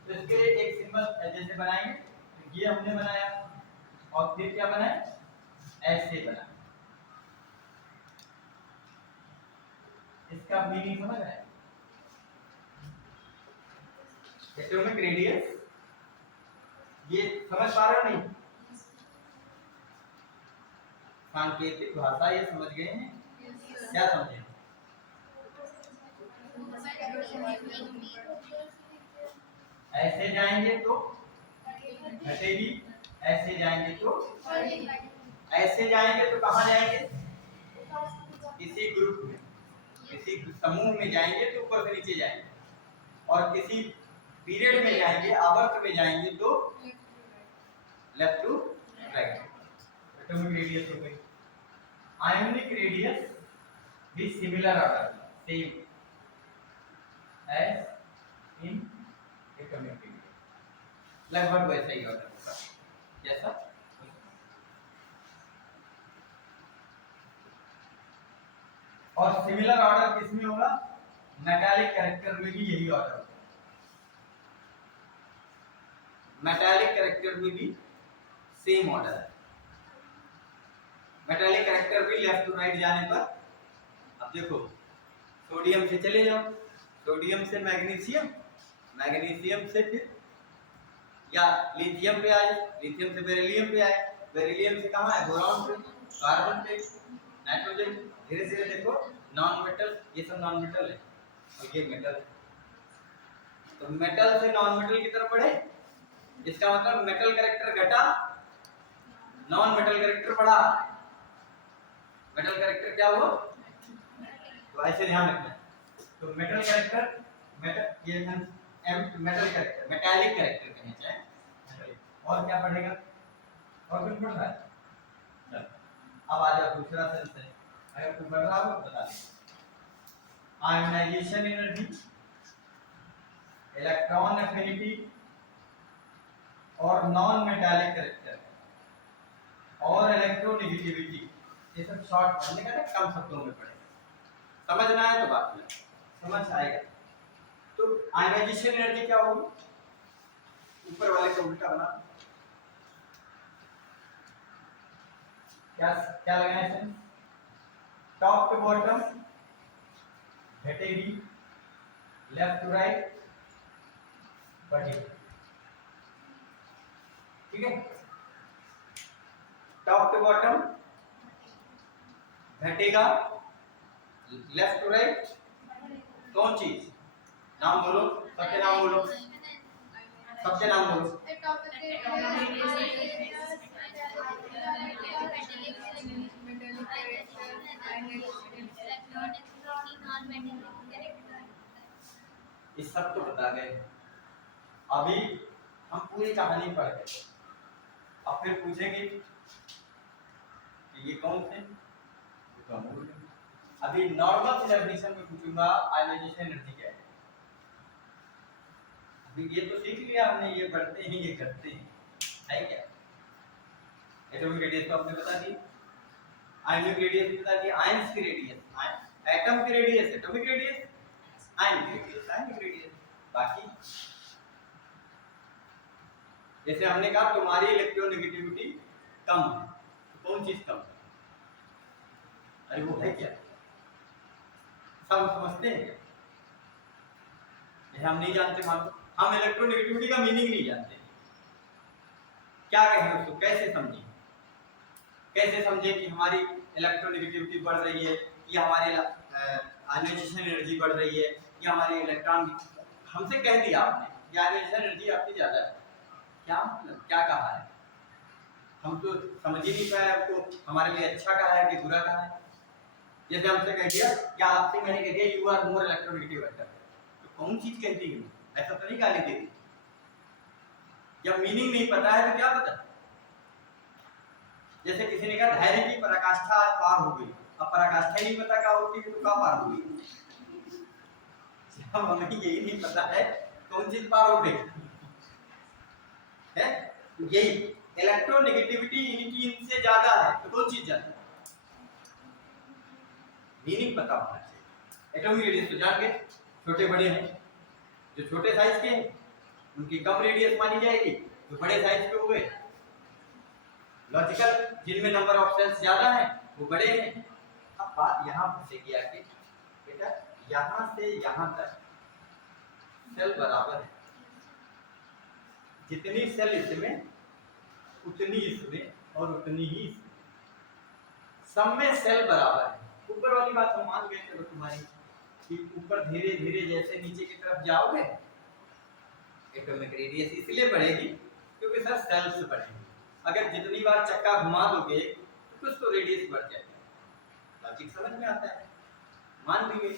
तो इसके लिए एक सिंबल जैसे बनाएंगे, तो ये हमने बनाया, और फिर क्या बनाए? ऐसे बना। इसका मीनिंग समझ रहे हैं? एटॉमिक रेडियस, ये समझ पा रहे हो नहीं? सांकेतिक भाषा ये समझ गए हैं? क्या समझे? ऐसे जाएंगे तो घटेगी, ऐसे जाएंगे तो, ऐसे जाएंगे तो कहाँ जाएंगे? किसी ग्रुप में, किसी समूह में जाएंगे तो ऊपर से नीचे जाएंगे, और किसी पीरियड में जाएंगे, आवर्त में जाएंगे तो left to right. Atomic radius हो गई। आयोनिक रेडियस भी similar order, same as in atomic radius, लगभग वैसा ही ऑर्डर होगा जैसा। और सिमिलर ऑर्डर किसमें होगा? मेटालिक कैरेक्टर में भी यही ऑर्डर होगा। मेटालिक कैरेक्टर में भी सेम ऑर्डर है। मेटालिक कैरेक्टर भी लेफ्ट टू राइट जाने पर, अब देखो, सोडियम से चले जाओ, सोडियम से मैग्नीशियम, मैग्नीशियम से फिर या लिथियम पे आए, लिथियम से बेरिलियम पे आए, बेरिलियम से कहाँ है? बोरॉन पे, कार्बन पे, नाइट्रोजन। धीरे धीरे देखो, नॉन मेटल, ये सब नॉन मेटल है और ये मेटल है। तो मेटल से नॉन मेटल की तरफ बढ़े, इसका मतलब मेटल कैरेक्टर घटा, नॉन मेटल कैरेक्टर बढ़ा। मेटल कैरेक्टर क्या हुआ? तो ऐसे ध्यान रखना। तो मेटल कैरेक्टर, मेटल, ये मेटल कैरेक्टर, मेटालिक कैरेक्टर कहना चाहे। और क्या पढ़ेगा? और कुछ पढ़ रहा है? चल अब आ जाओ दूसरा सेंस है, अगर कुछ पढ़ रहा हो तो बता दे। आयोनाइजेशन एनर्जी, इलेक्ट्रॉन एफिनिटी और नॉन मेटालिक कैरेक्टर और इलेक्ट्रोनेगेटिविटी, ये सब शॉर्ट पढ़ने का, कम शब्दों में पढ़ेगा। समझना है तो बात में समझ आएगा। तो आयोनाइजेशन एनर्जी क्या होगी? ऊपर वाले को उल्टा बना, क्या लगाना है? टॉप टू बॉटम घटेगी, लेफ्ट टू राइट बढ़ेगी। ठीक है। टॉप टू बॉटम घटेगा, लेफ्ट टू राइट कौन चीज, नाम बोलो, सबके नाम बोलो, सबके नाम बोलो। इस सब तो बता गए। अभी हम पूरी कहानी पढ़ गए, अब फिर पूछेंगे कि ये कौन थे, तो हम भूल गए। अभी नॉर्मल डेफिनेशन में पूछूंगा आयोनाइजेशन एनर्जी क्या है। अभी ये तो सीख लिया हमने, ये पढ़ते हैं ये करते हैं, है क्या। एटॉमिक रेडियस तो आपने बता दी, आयनिक रेडियस बता दी, आयंस की रेडियस, एटम की रेडियस एटॉमिक रेडियस, आयन की रेडियस आयनिक रेडियस। बाकी जैसे हमने कहा तुम्हारी इलेक्ट्रोनेगेटिविटी कम है, तो कौन चीज कम है, अरे वो है क्या, सब समझते हैं क्या? हम नहीं जानते, हम इलेक्ट्रोनेगेटिविटी का मीनिंग नहीं जानते, क्या कहें उसको, कैसे समझें, कैसे समझें कि हमारी इलेक्ट्रोनेगेटिविटी बढ़ रही है, या हमारी आयोनाइजेशन एनर्जी बढ़ रही है, या हमारे इलेक्ट्रॉन, हमसे कह दिया आपने कि आयोनाइजेशन एनर्जी आपकी ज्यादा है, क्या मतलब, क्या कहा है, हम तो समझ ही नहीं पाए आपको हमारे लिए अच्छा कहा है कि बुरा कहा है। जैसे हमसे कह दिया, क्या आपसे मैंने कह दिया you are more electronegative atom, तो कौन चीज कहती है, ऐसा तो नहीं गाली देती, जब मीनिंग नहीं पता है तो क्या पता। जैसे किसी ने कहा धैर्य की पराकाष्ठा आज पार हो गई, अब पराकाष्ठा ही नहीं पता क्या होती है तो क्या पार हो गई, जब हमें यही नहीं पता है कौन चीज पार हो गई है। यही इलेक्ट्रोनेगेटिविटी इनकी इनसे ज्यादा है, तो कौन चीज ज्यादा है, मीनिंग पता होना चाहिए। एटॉमिक रेडियस तो जान गए, छोटे बड़े हैं, जो छोटे साइज के हैं उनकी कम रेडियस मानी जाएगी, जो बड़े साइज के हो गए लॉजिकल, जिनमें नंबर ऑफ सेल्स ज्यादा है वो बड़े हैं। अब बात यहाँ फंसेगी आके बेटा, यहाँ से यहाँ तक सेल बराबर है, जितनी सेल इसमें उतनी इसमें और उतनी ही इसमें, सब में सेल बराबर है। ऊपर वाली बात हम मान गए, चलो तुम्हारी कि ऊपर धीरे धीरे जैसे नीचे की तरफ जाओगे एटॉमिक रेडियस इसलिए बढ़ेगी क्योंकि सर सेल्स बढ़ेंगे, अगर जितनी बार चक्का घुमा दोगे तो कुछ तो रेडियस बढ़ जाएगा, लॉजिक समझ में आता है, मान भी गई।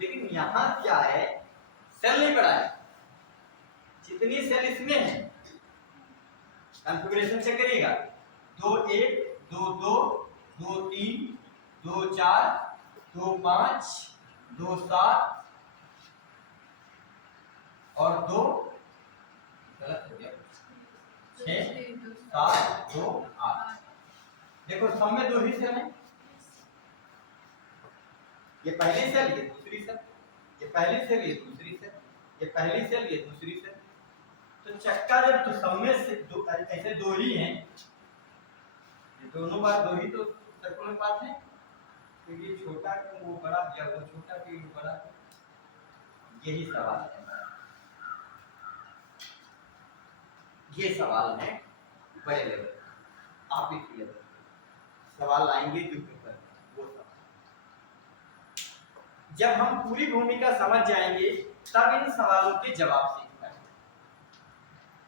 लेकिन यहाँ क्या है, सेल नहीं बढ़ा है, जितनी सेल इसमें है कॉन्फ़िगरेशन चेक करिएगा, 2 1 2 2 2 3 2 4 2 5 2 7 और 2 गलत हो गया 6 7 2 8। देखो सब में 2 ही सेल हैं, ये पहली सेल ये दूसरी सेल, ये पहली सेल ये दूसरी सेल, ये पहली सेल ये दूसरी सेल, तो चक्का जब तो सब में से दो ऐसे 2 ही हैं, ये दोनों बार 2 ही तो सर्कुलर पाथ है, तो ये छोटा क्यों वो बड़ा या वो छोटा क्यों वो बड़ा, यही सवाल है, ये सवाल है बड़े लेवल, आप ही लेवल सवाल आएंगे जो पेपर वो सवाल, जब हम पूरी भूमिका समझ जाएंगे तब इन सवालों के जवाब सीख पाएंगे।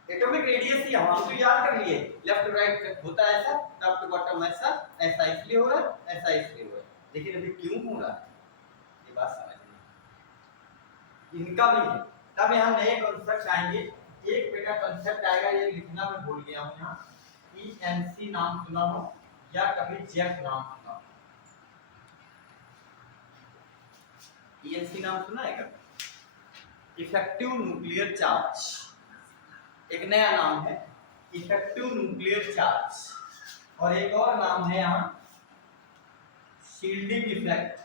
एटॉमिक रेडियस ही हम तो याद कर लिए, लेफ्ट टू राइट होता है ऐसा, टॉप टू बॉटम ऐसा, ऐसा इसलिए हो रहा है, ऐसा इसलिए हो रहा है, लेकिन अभी क्यों हो रहा है ये बात समझनी, इनका भी है। तब यहाँ नए कॉन्सेप्ट आएंगे, एक बेटा कॉन्सेप्ट आएगा, ये लिखना मैं भूल गया हूँ यहाँ, ENC नाम सुना हो या कभी जेफ नाम सुना हो, ENC नाम सुना है कभी, इफेक्टिव न्यूक्लियर चार्ज, एक नया नाम है इफेक्टिव न्यूक्लियर चार्ज, और एक और नाम है यहाँ शील्डिंग इफेक्ट,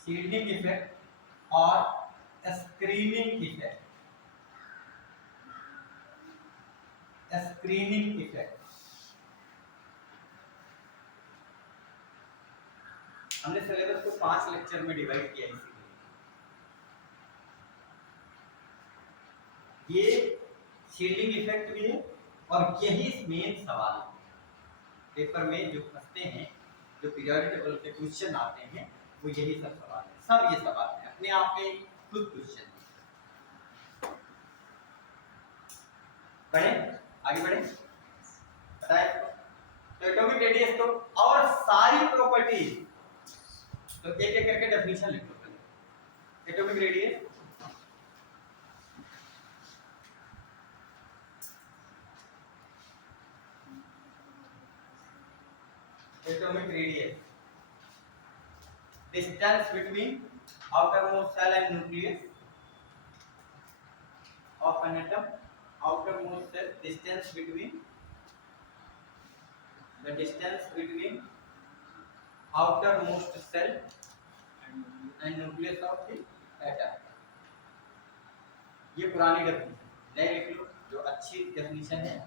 शील्डिंग इफेक्ट और स्क्रीनिंग इफेक्ट, स्क्रीनिंग इफेक्ट। हमने सिलेबस को 5 लेक्चर में डिवाइड किया इसीलिए, ये शील्डिंग इफेक्ट भी है, और यही मेन सवाल है पेपर में जो फंसते हैं, जो पीरियोडिक टेबल के क्वेश्चन आते हैं, वो यही सब सवाल है। सब ये सवाल है अपने आप में खुद क्वेश्चन। बढ़े आगे बढ़े, बताए तो एटॉमिक रेडियस तो और सारी प्रॉपर्टीज, तो एक एक करके डेफिनेशन लिख लो पहले। Atomic radius atomic radius, distance between outermost cell and nucleus of an atom, outermost cell, distance between the distance between outermost cell and nucleus of the atom। ये पुरानी डेफिनेशन, नए लिख लो जो अच्छी डेफिनेशन है।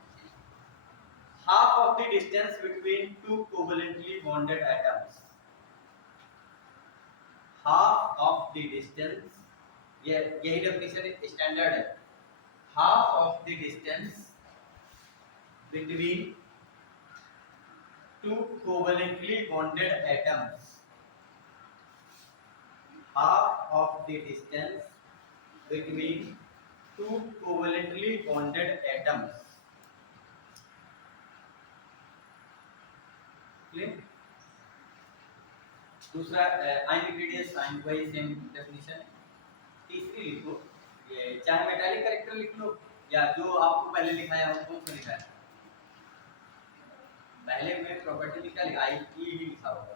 half of the distance between two covalently bonded atoms, half of the distance, ये यही definition standard है। half of the distance between two covalently bonded atoms, half of the distance between two covalently bonded atoms, clear। दूसरा ionic radius, sign वही same definition है। तीसरी लिखो, ये चाहे मेटालिक कैरेक्टर लिख लो या जो आपको पहले लिखाया हो कौन सा लिखा है, पहले में प्रॉपर्टी लिखा है, आई ई ही लिखा होगा,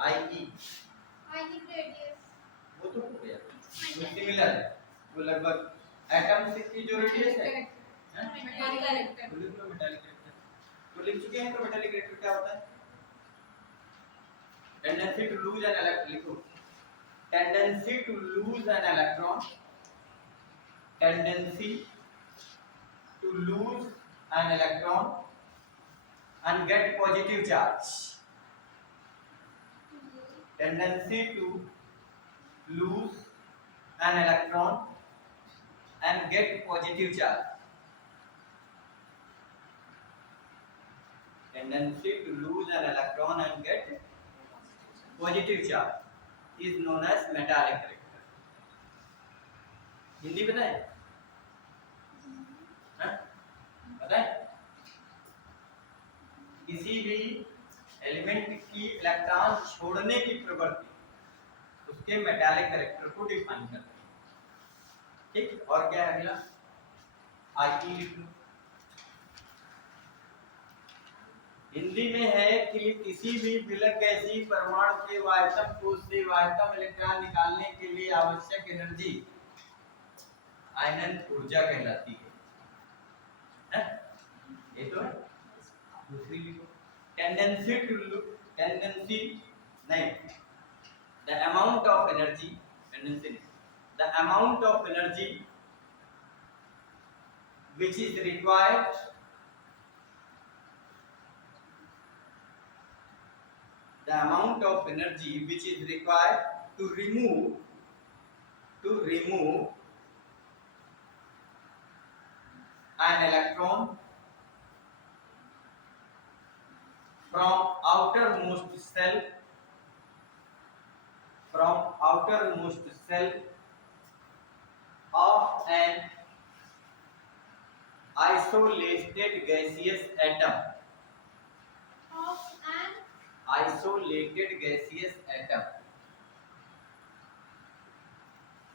आई ई आयनिक रेडियस वो तो हो गया, वो सिमिलर है, वो लगभग एटम से की जो रेडियस है, मेटालिक कैरेक्टर, तो लिख लो मेटालिक कैरेक्टर। तो लिख चुके हैं, तो मेटालिक कैरेक्टर क्या होता है, tendency to lose an electron, लिखो tendency to lose an electron, tendency to lose an electron and get positive charge, tendency to lose an electron and get positive charge, tendency to lose an electron and get positive charge is known as metallic character। Hindi पता है, पता है, किसी भी element की electron छोड़ने की प्रवृत्ति उसके मेटालिक कैरेक्टर को डिफाइन करती है, ठीक। और क्या है अगला, आई लिख लो। हिंदी में है कि किसी भी विलयन गैसीय परमाणु के वायतम कोश से वायतम इलेक्ट्रॉन निकालने के लिए आवश्यक एनर्जी आयनन ऊर्जा कहलाती है? ये तो है। दूसरी लिखो, टेंडेंसी टू टेंडेंसी नहीं, the amount of energy, tendency नहीं, the amount of energy which is required the amount of energy which is required to remove an electron from outermost cell of an isolated gaseous atom, of an isolated gaseous atom।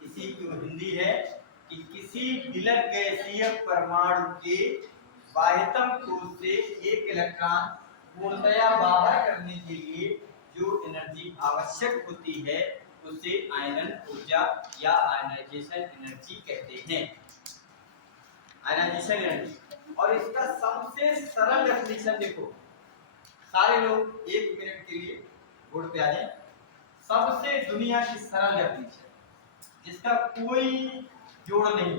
इसी की हिंदी है कि किसी विलयन गैसीय परमाणु के बाह्यतम कोश से एक इलेक्ट्रॉन पूर्णतया बाहर करने के लिए जो एनर्जी आवश्यक होती है उसे आयनन ऊर्जा या आयनाइजेशन एनर्जी कहते हैं, आयनाइजेशन एनर्जी। और इसका सबसे सरल डेफिनेशन देखो, सारे लोग एक मिनट के लिए बोर्ड पे आ जाएं। सबसे दुनिया की सरल डेफिनेशन जिसका कोई जोड़ नहीं,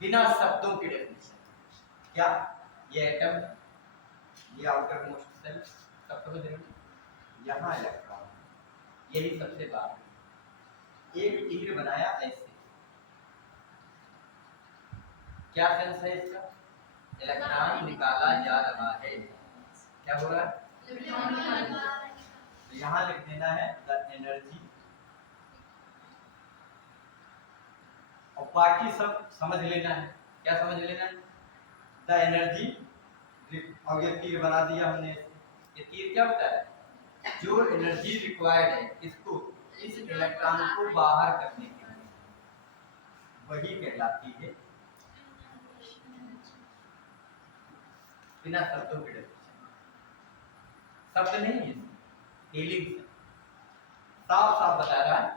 बिना शब्दों के डेफिनेशन, क्या, ये एटम, ये आउटर मोस्ट सेल, सबको बदलेंगे, यहाँ इलेक्ट्रॉन, यही सबसे बात है। एक तीर बनाया ऐसे, क्या सेंस है इसका? इलेक्ट्रॉन निकाला जा रहा है। क्या हो रहा है? तो यहाँ लिख देना है द एनर्जी, और बाकी सब समझ लेना है। क्या समझ लेना है? द एनर्जी, और ये तीर बना दिया हमने। ये तीर क्या होता है? जो एनर्जी रिक्वायर्ड है इसको, इस इलेक्ट्रॉन को बाहर करने के लिए, वही कहलाती है बिना शब्दों के डेफिनेशन। शब्द नहीं है, फीलिंग से साफ साफ बता रहा है।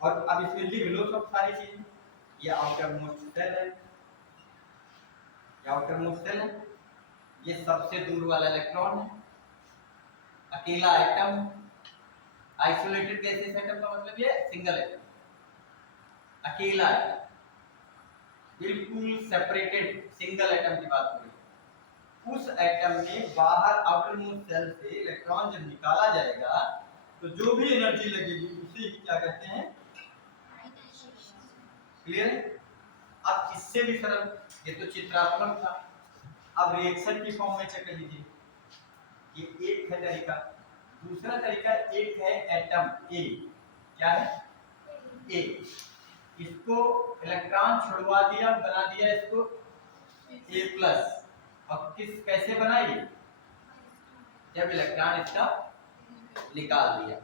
और अब इसमें लिख लो सब सारी चीजें। ये आउटर मोस्ट सेल है, ये आउटर मोस्ट सेल है, ये सबसे दूर वाला इलेक्ट्रॉन है, अकेला एटम। आइसोलेटेड गैसेस एटम का मतलब ये सिंगल एटम, अकेला एटम, बिल्कुल सेपरेटेड सिंगल एटम की बात हो रही है। उस एटम में बाहर आउटर मोस्ट सेल से इलेक्ट्रॉन जब निकाला जाएगा तो जो भी एनर्जी लगेगी उसे क्या कहते हैं? क्लियर है? अब इससे भी सरल, ये तो चित्रात्मक था, अब रिएक्शन की फॉर्म में चेक कर लीजिए। ये एक है तरीका। दूसरा तरीका एक है एटम ए, क्या है? ए। इसको इलेक्ट्रॉन छुड़वा दिया, बना दिया इसको ए प्लस। अब किस कैसे बनाइए? जब इलेक्ट्रॉन इसका निकाल दिया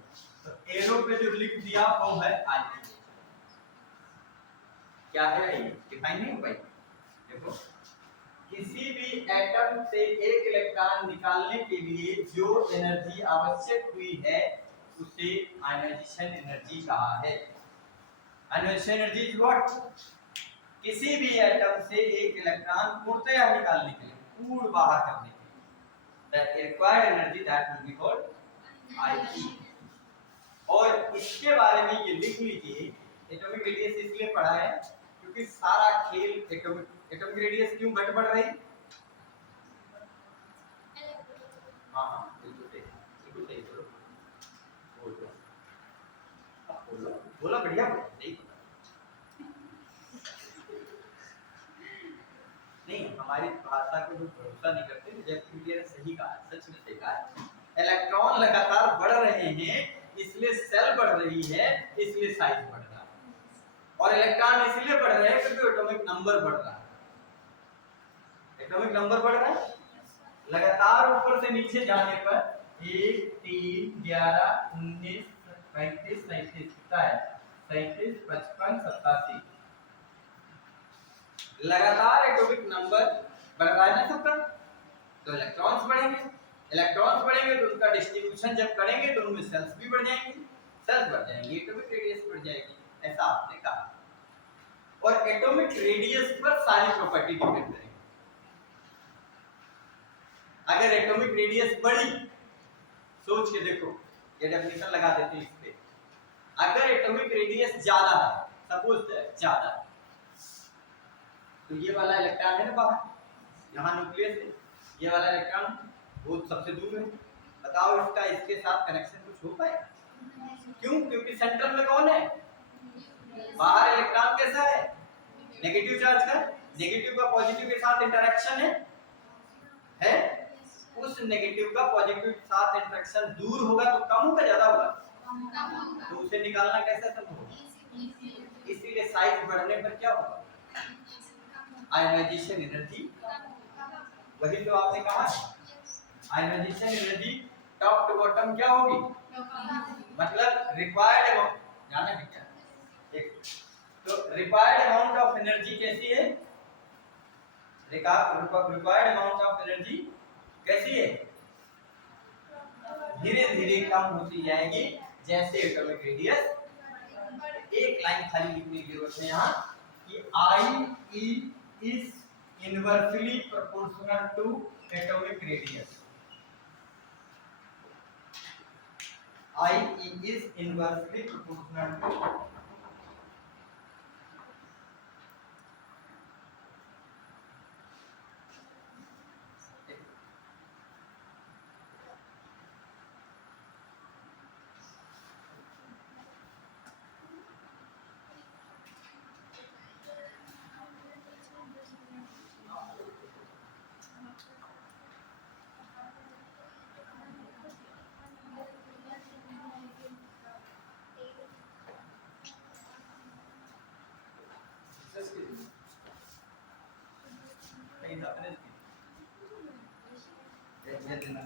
तो एरो पे जो लिख दिया वो है आई। क्या है ये? डिफाइन नहीं हो पाई। देखो, किसी भी एटम से एक इलेक्ट्रॉन निकालने के लिए जो एनर्जी आवश्यक हुई है उसे आयोनाइजेशन एनर्जी कहा है। Ionisation energy is what? किसी भी एटम से एक इलेक्ट्रॉन पूर्णतः निकालने के लिए, पूर्ण बाहर करने के लिए, the required energy that will be called I. और इसके बारे में ये लिख लीजिए, एटॉमिक रेडियस इसलिए पढ़ा है क्योंकि सारा खेल एटॉमिक रेडियस क्यों घट बढ़ रही? हाँ बिल्कुल सही, बिल्कुल सही। बोलो बोलो, अब बोलो, बोला बढ़िया, सही बोला। नहीं, हमारी भाषा को लोग भरोसा नहीं करते, जबकि ये सही कहा, सच में सही कहा। इलेक्ट्रॉन लगातार बढ़ रहे हैं, इसलिए सेल बढ़ रही है, इसलिए साइज बढ़ रहा है। और इलेक्ट्रॉन इसलिए बढ़ रहे हैं क्योंकि एटॉमिक नंबर बढ़ रहा है। एटॉमिक नंबर बढ़ रहा है लगातार, ऊपर से नीचे जाने पर 1 3 11 19 35 37 कितना है? 37 55 87। लगातार एटॉमिक नंबर बढ़ रहा है ना सबका, तो इलेक्ट्रॉन्स बढ़ेंगे। इलेक्ट्रॉन्स बढ़ेंगे तो उनका डिस्ट्रीब्यूशन जब करेंगे तो उनमें सेल्स भी बढ़ जाएंगे, सेल्स बढ़ जाएंगे, एटॉमिक रेडियस बढ़ जाएगी, ऐसा आपने कहा। और एटॉमिक रेडियस पर सारी प्रॉपर्टी डिपेंड करेगी। अगर एटॉमिक रेडियस बढ़ी, सोच के देखो, ये डेफिनेशन लगा देते हैं इस पे। अगर एटॉमिक रेडियस ज्यादा है, सपोज ज्यादा, तो ये वाला इलेक्ट्रॉन है ना बाहर, यहाँ न्यूक्लियस है, ये वाला इलेक्ट्रॉन वो सबसे दूर है। बताओ इसका इसके साथ कनेक्शन कुछ हो पाएगा? क्यों? क्योंकि सेंटर में कौन है? बाहर इलेक्ट्रॉन कैसा है? नेगेटिव चार्ज का। नेगेटिव का पॉजिटिव के साथ इंटरेक्शन है? उस नेगेटिव का पॉजिटिव के साथ इंटरेक्शन दूर होगा तो कम होगा ज्यादा होगा? तो उसे निकालना कैसे संभव होगा? इसीलिए साइज बढ़ने पर क्या होगा? आयोनाइजेशन एनर्जी, वही तो आपने कहा। Ionisation energy top to bottom क्या होगी? मतलब रिक्वायर्ड अमाउंट, जाना है क्या? एक तो रिक्वायर्ड अमाउंट ऑफ एनर्जी कैसी है? रिक्वायर्ड अमाउंट ऑफ एनर्जी कैसी है? धीरे धीरे कम होती जाएगी जैसे एटॉमिक रेडियस। एक लाइन खाली लिखने की जरूरत है यहाँ कि I E is inversely proportional to atomic radius. I E is inversely proportional to ये देना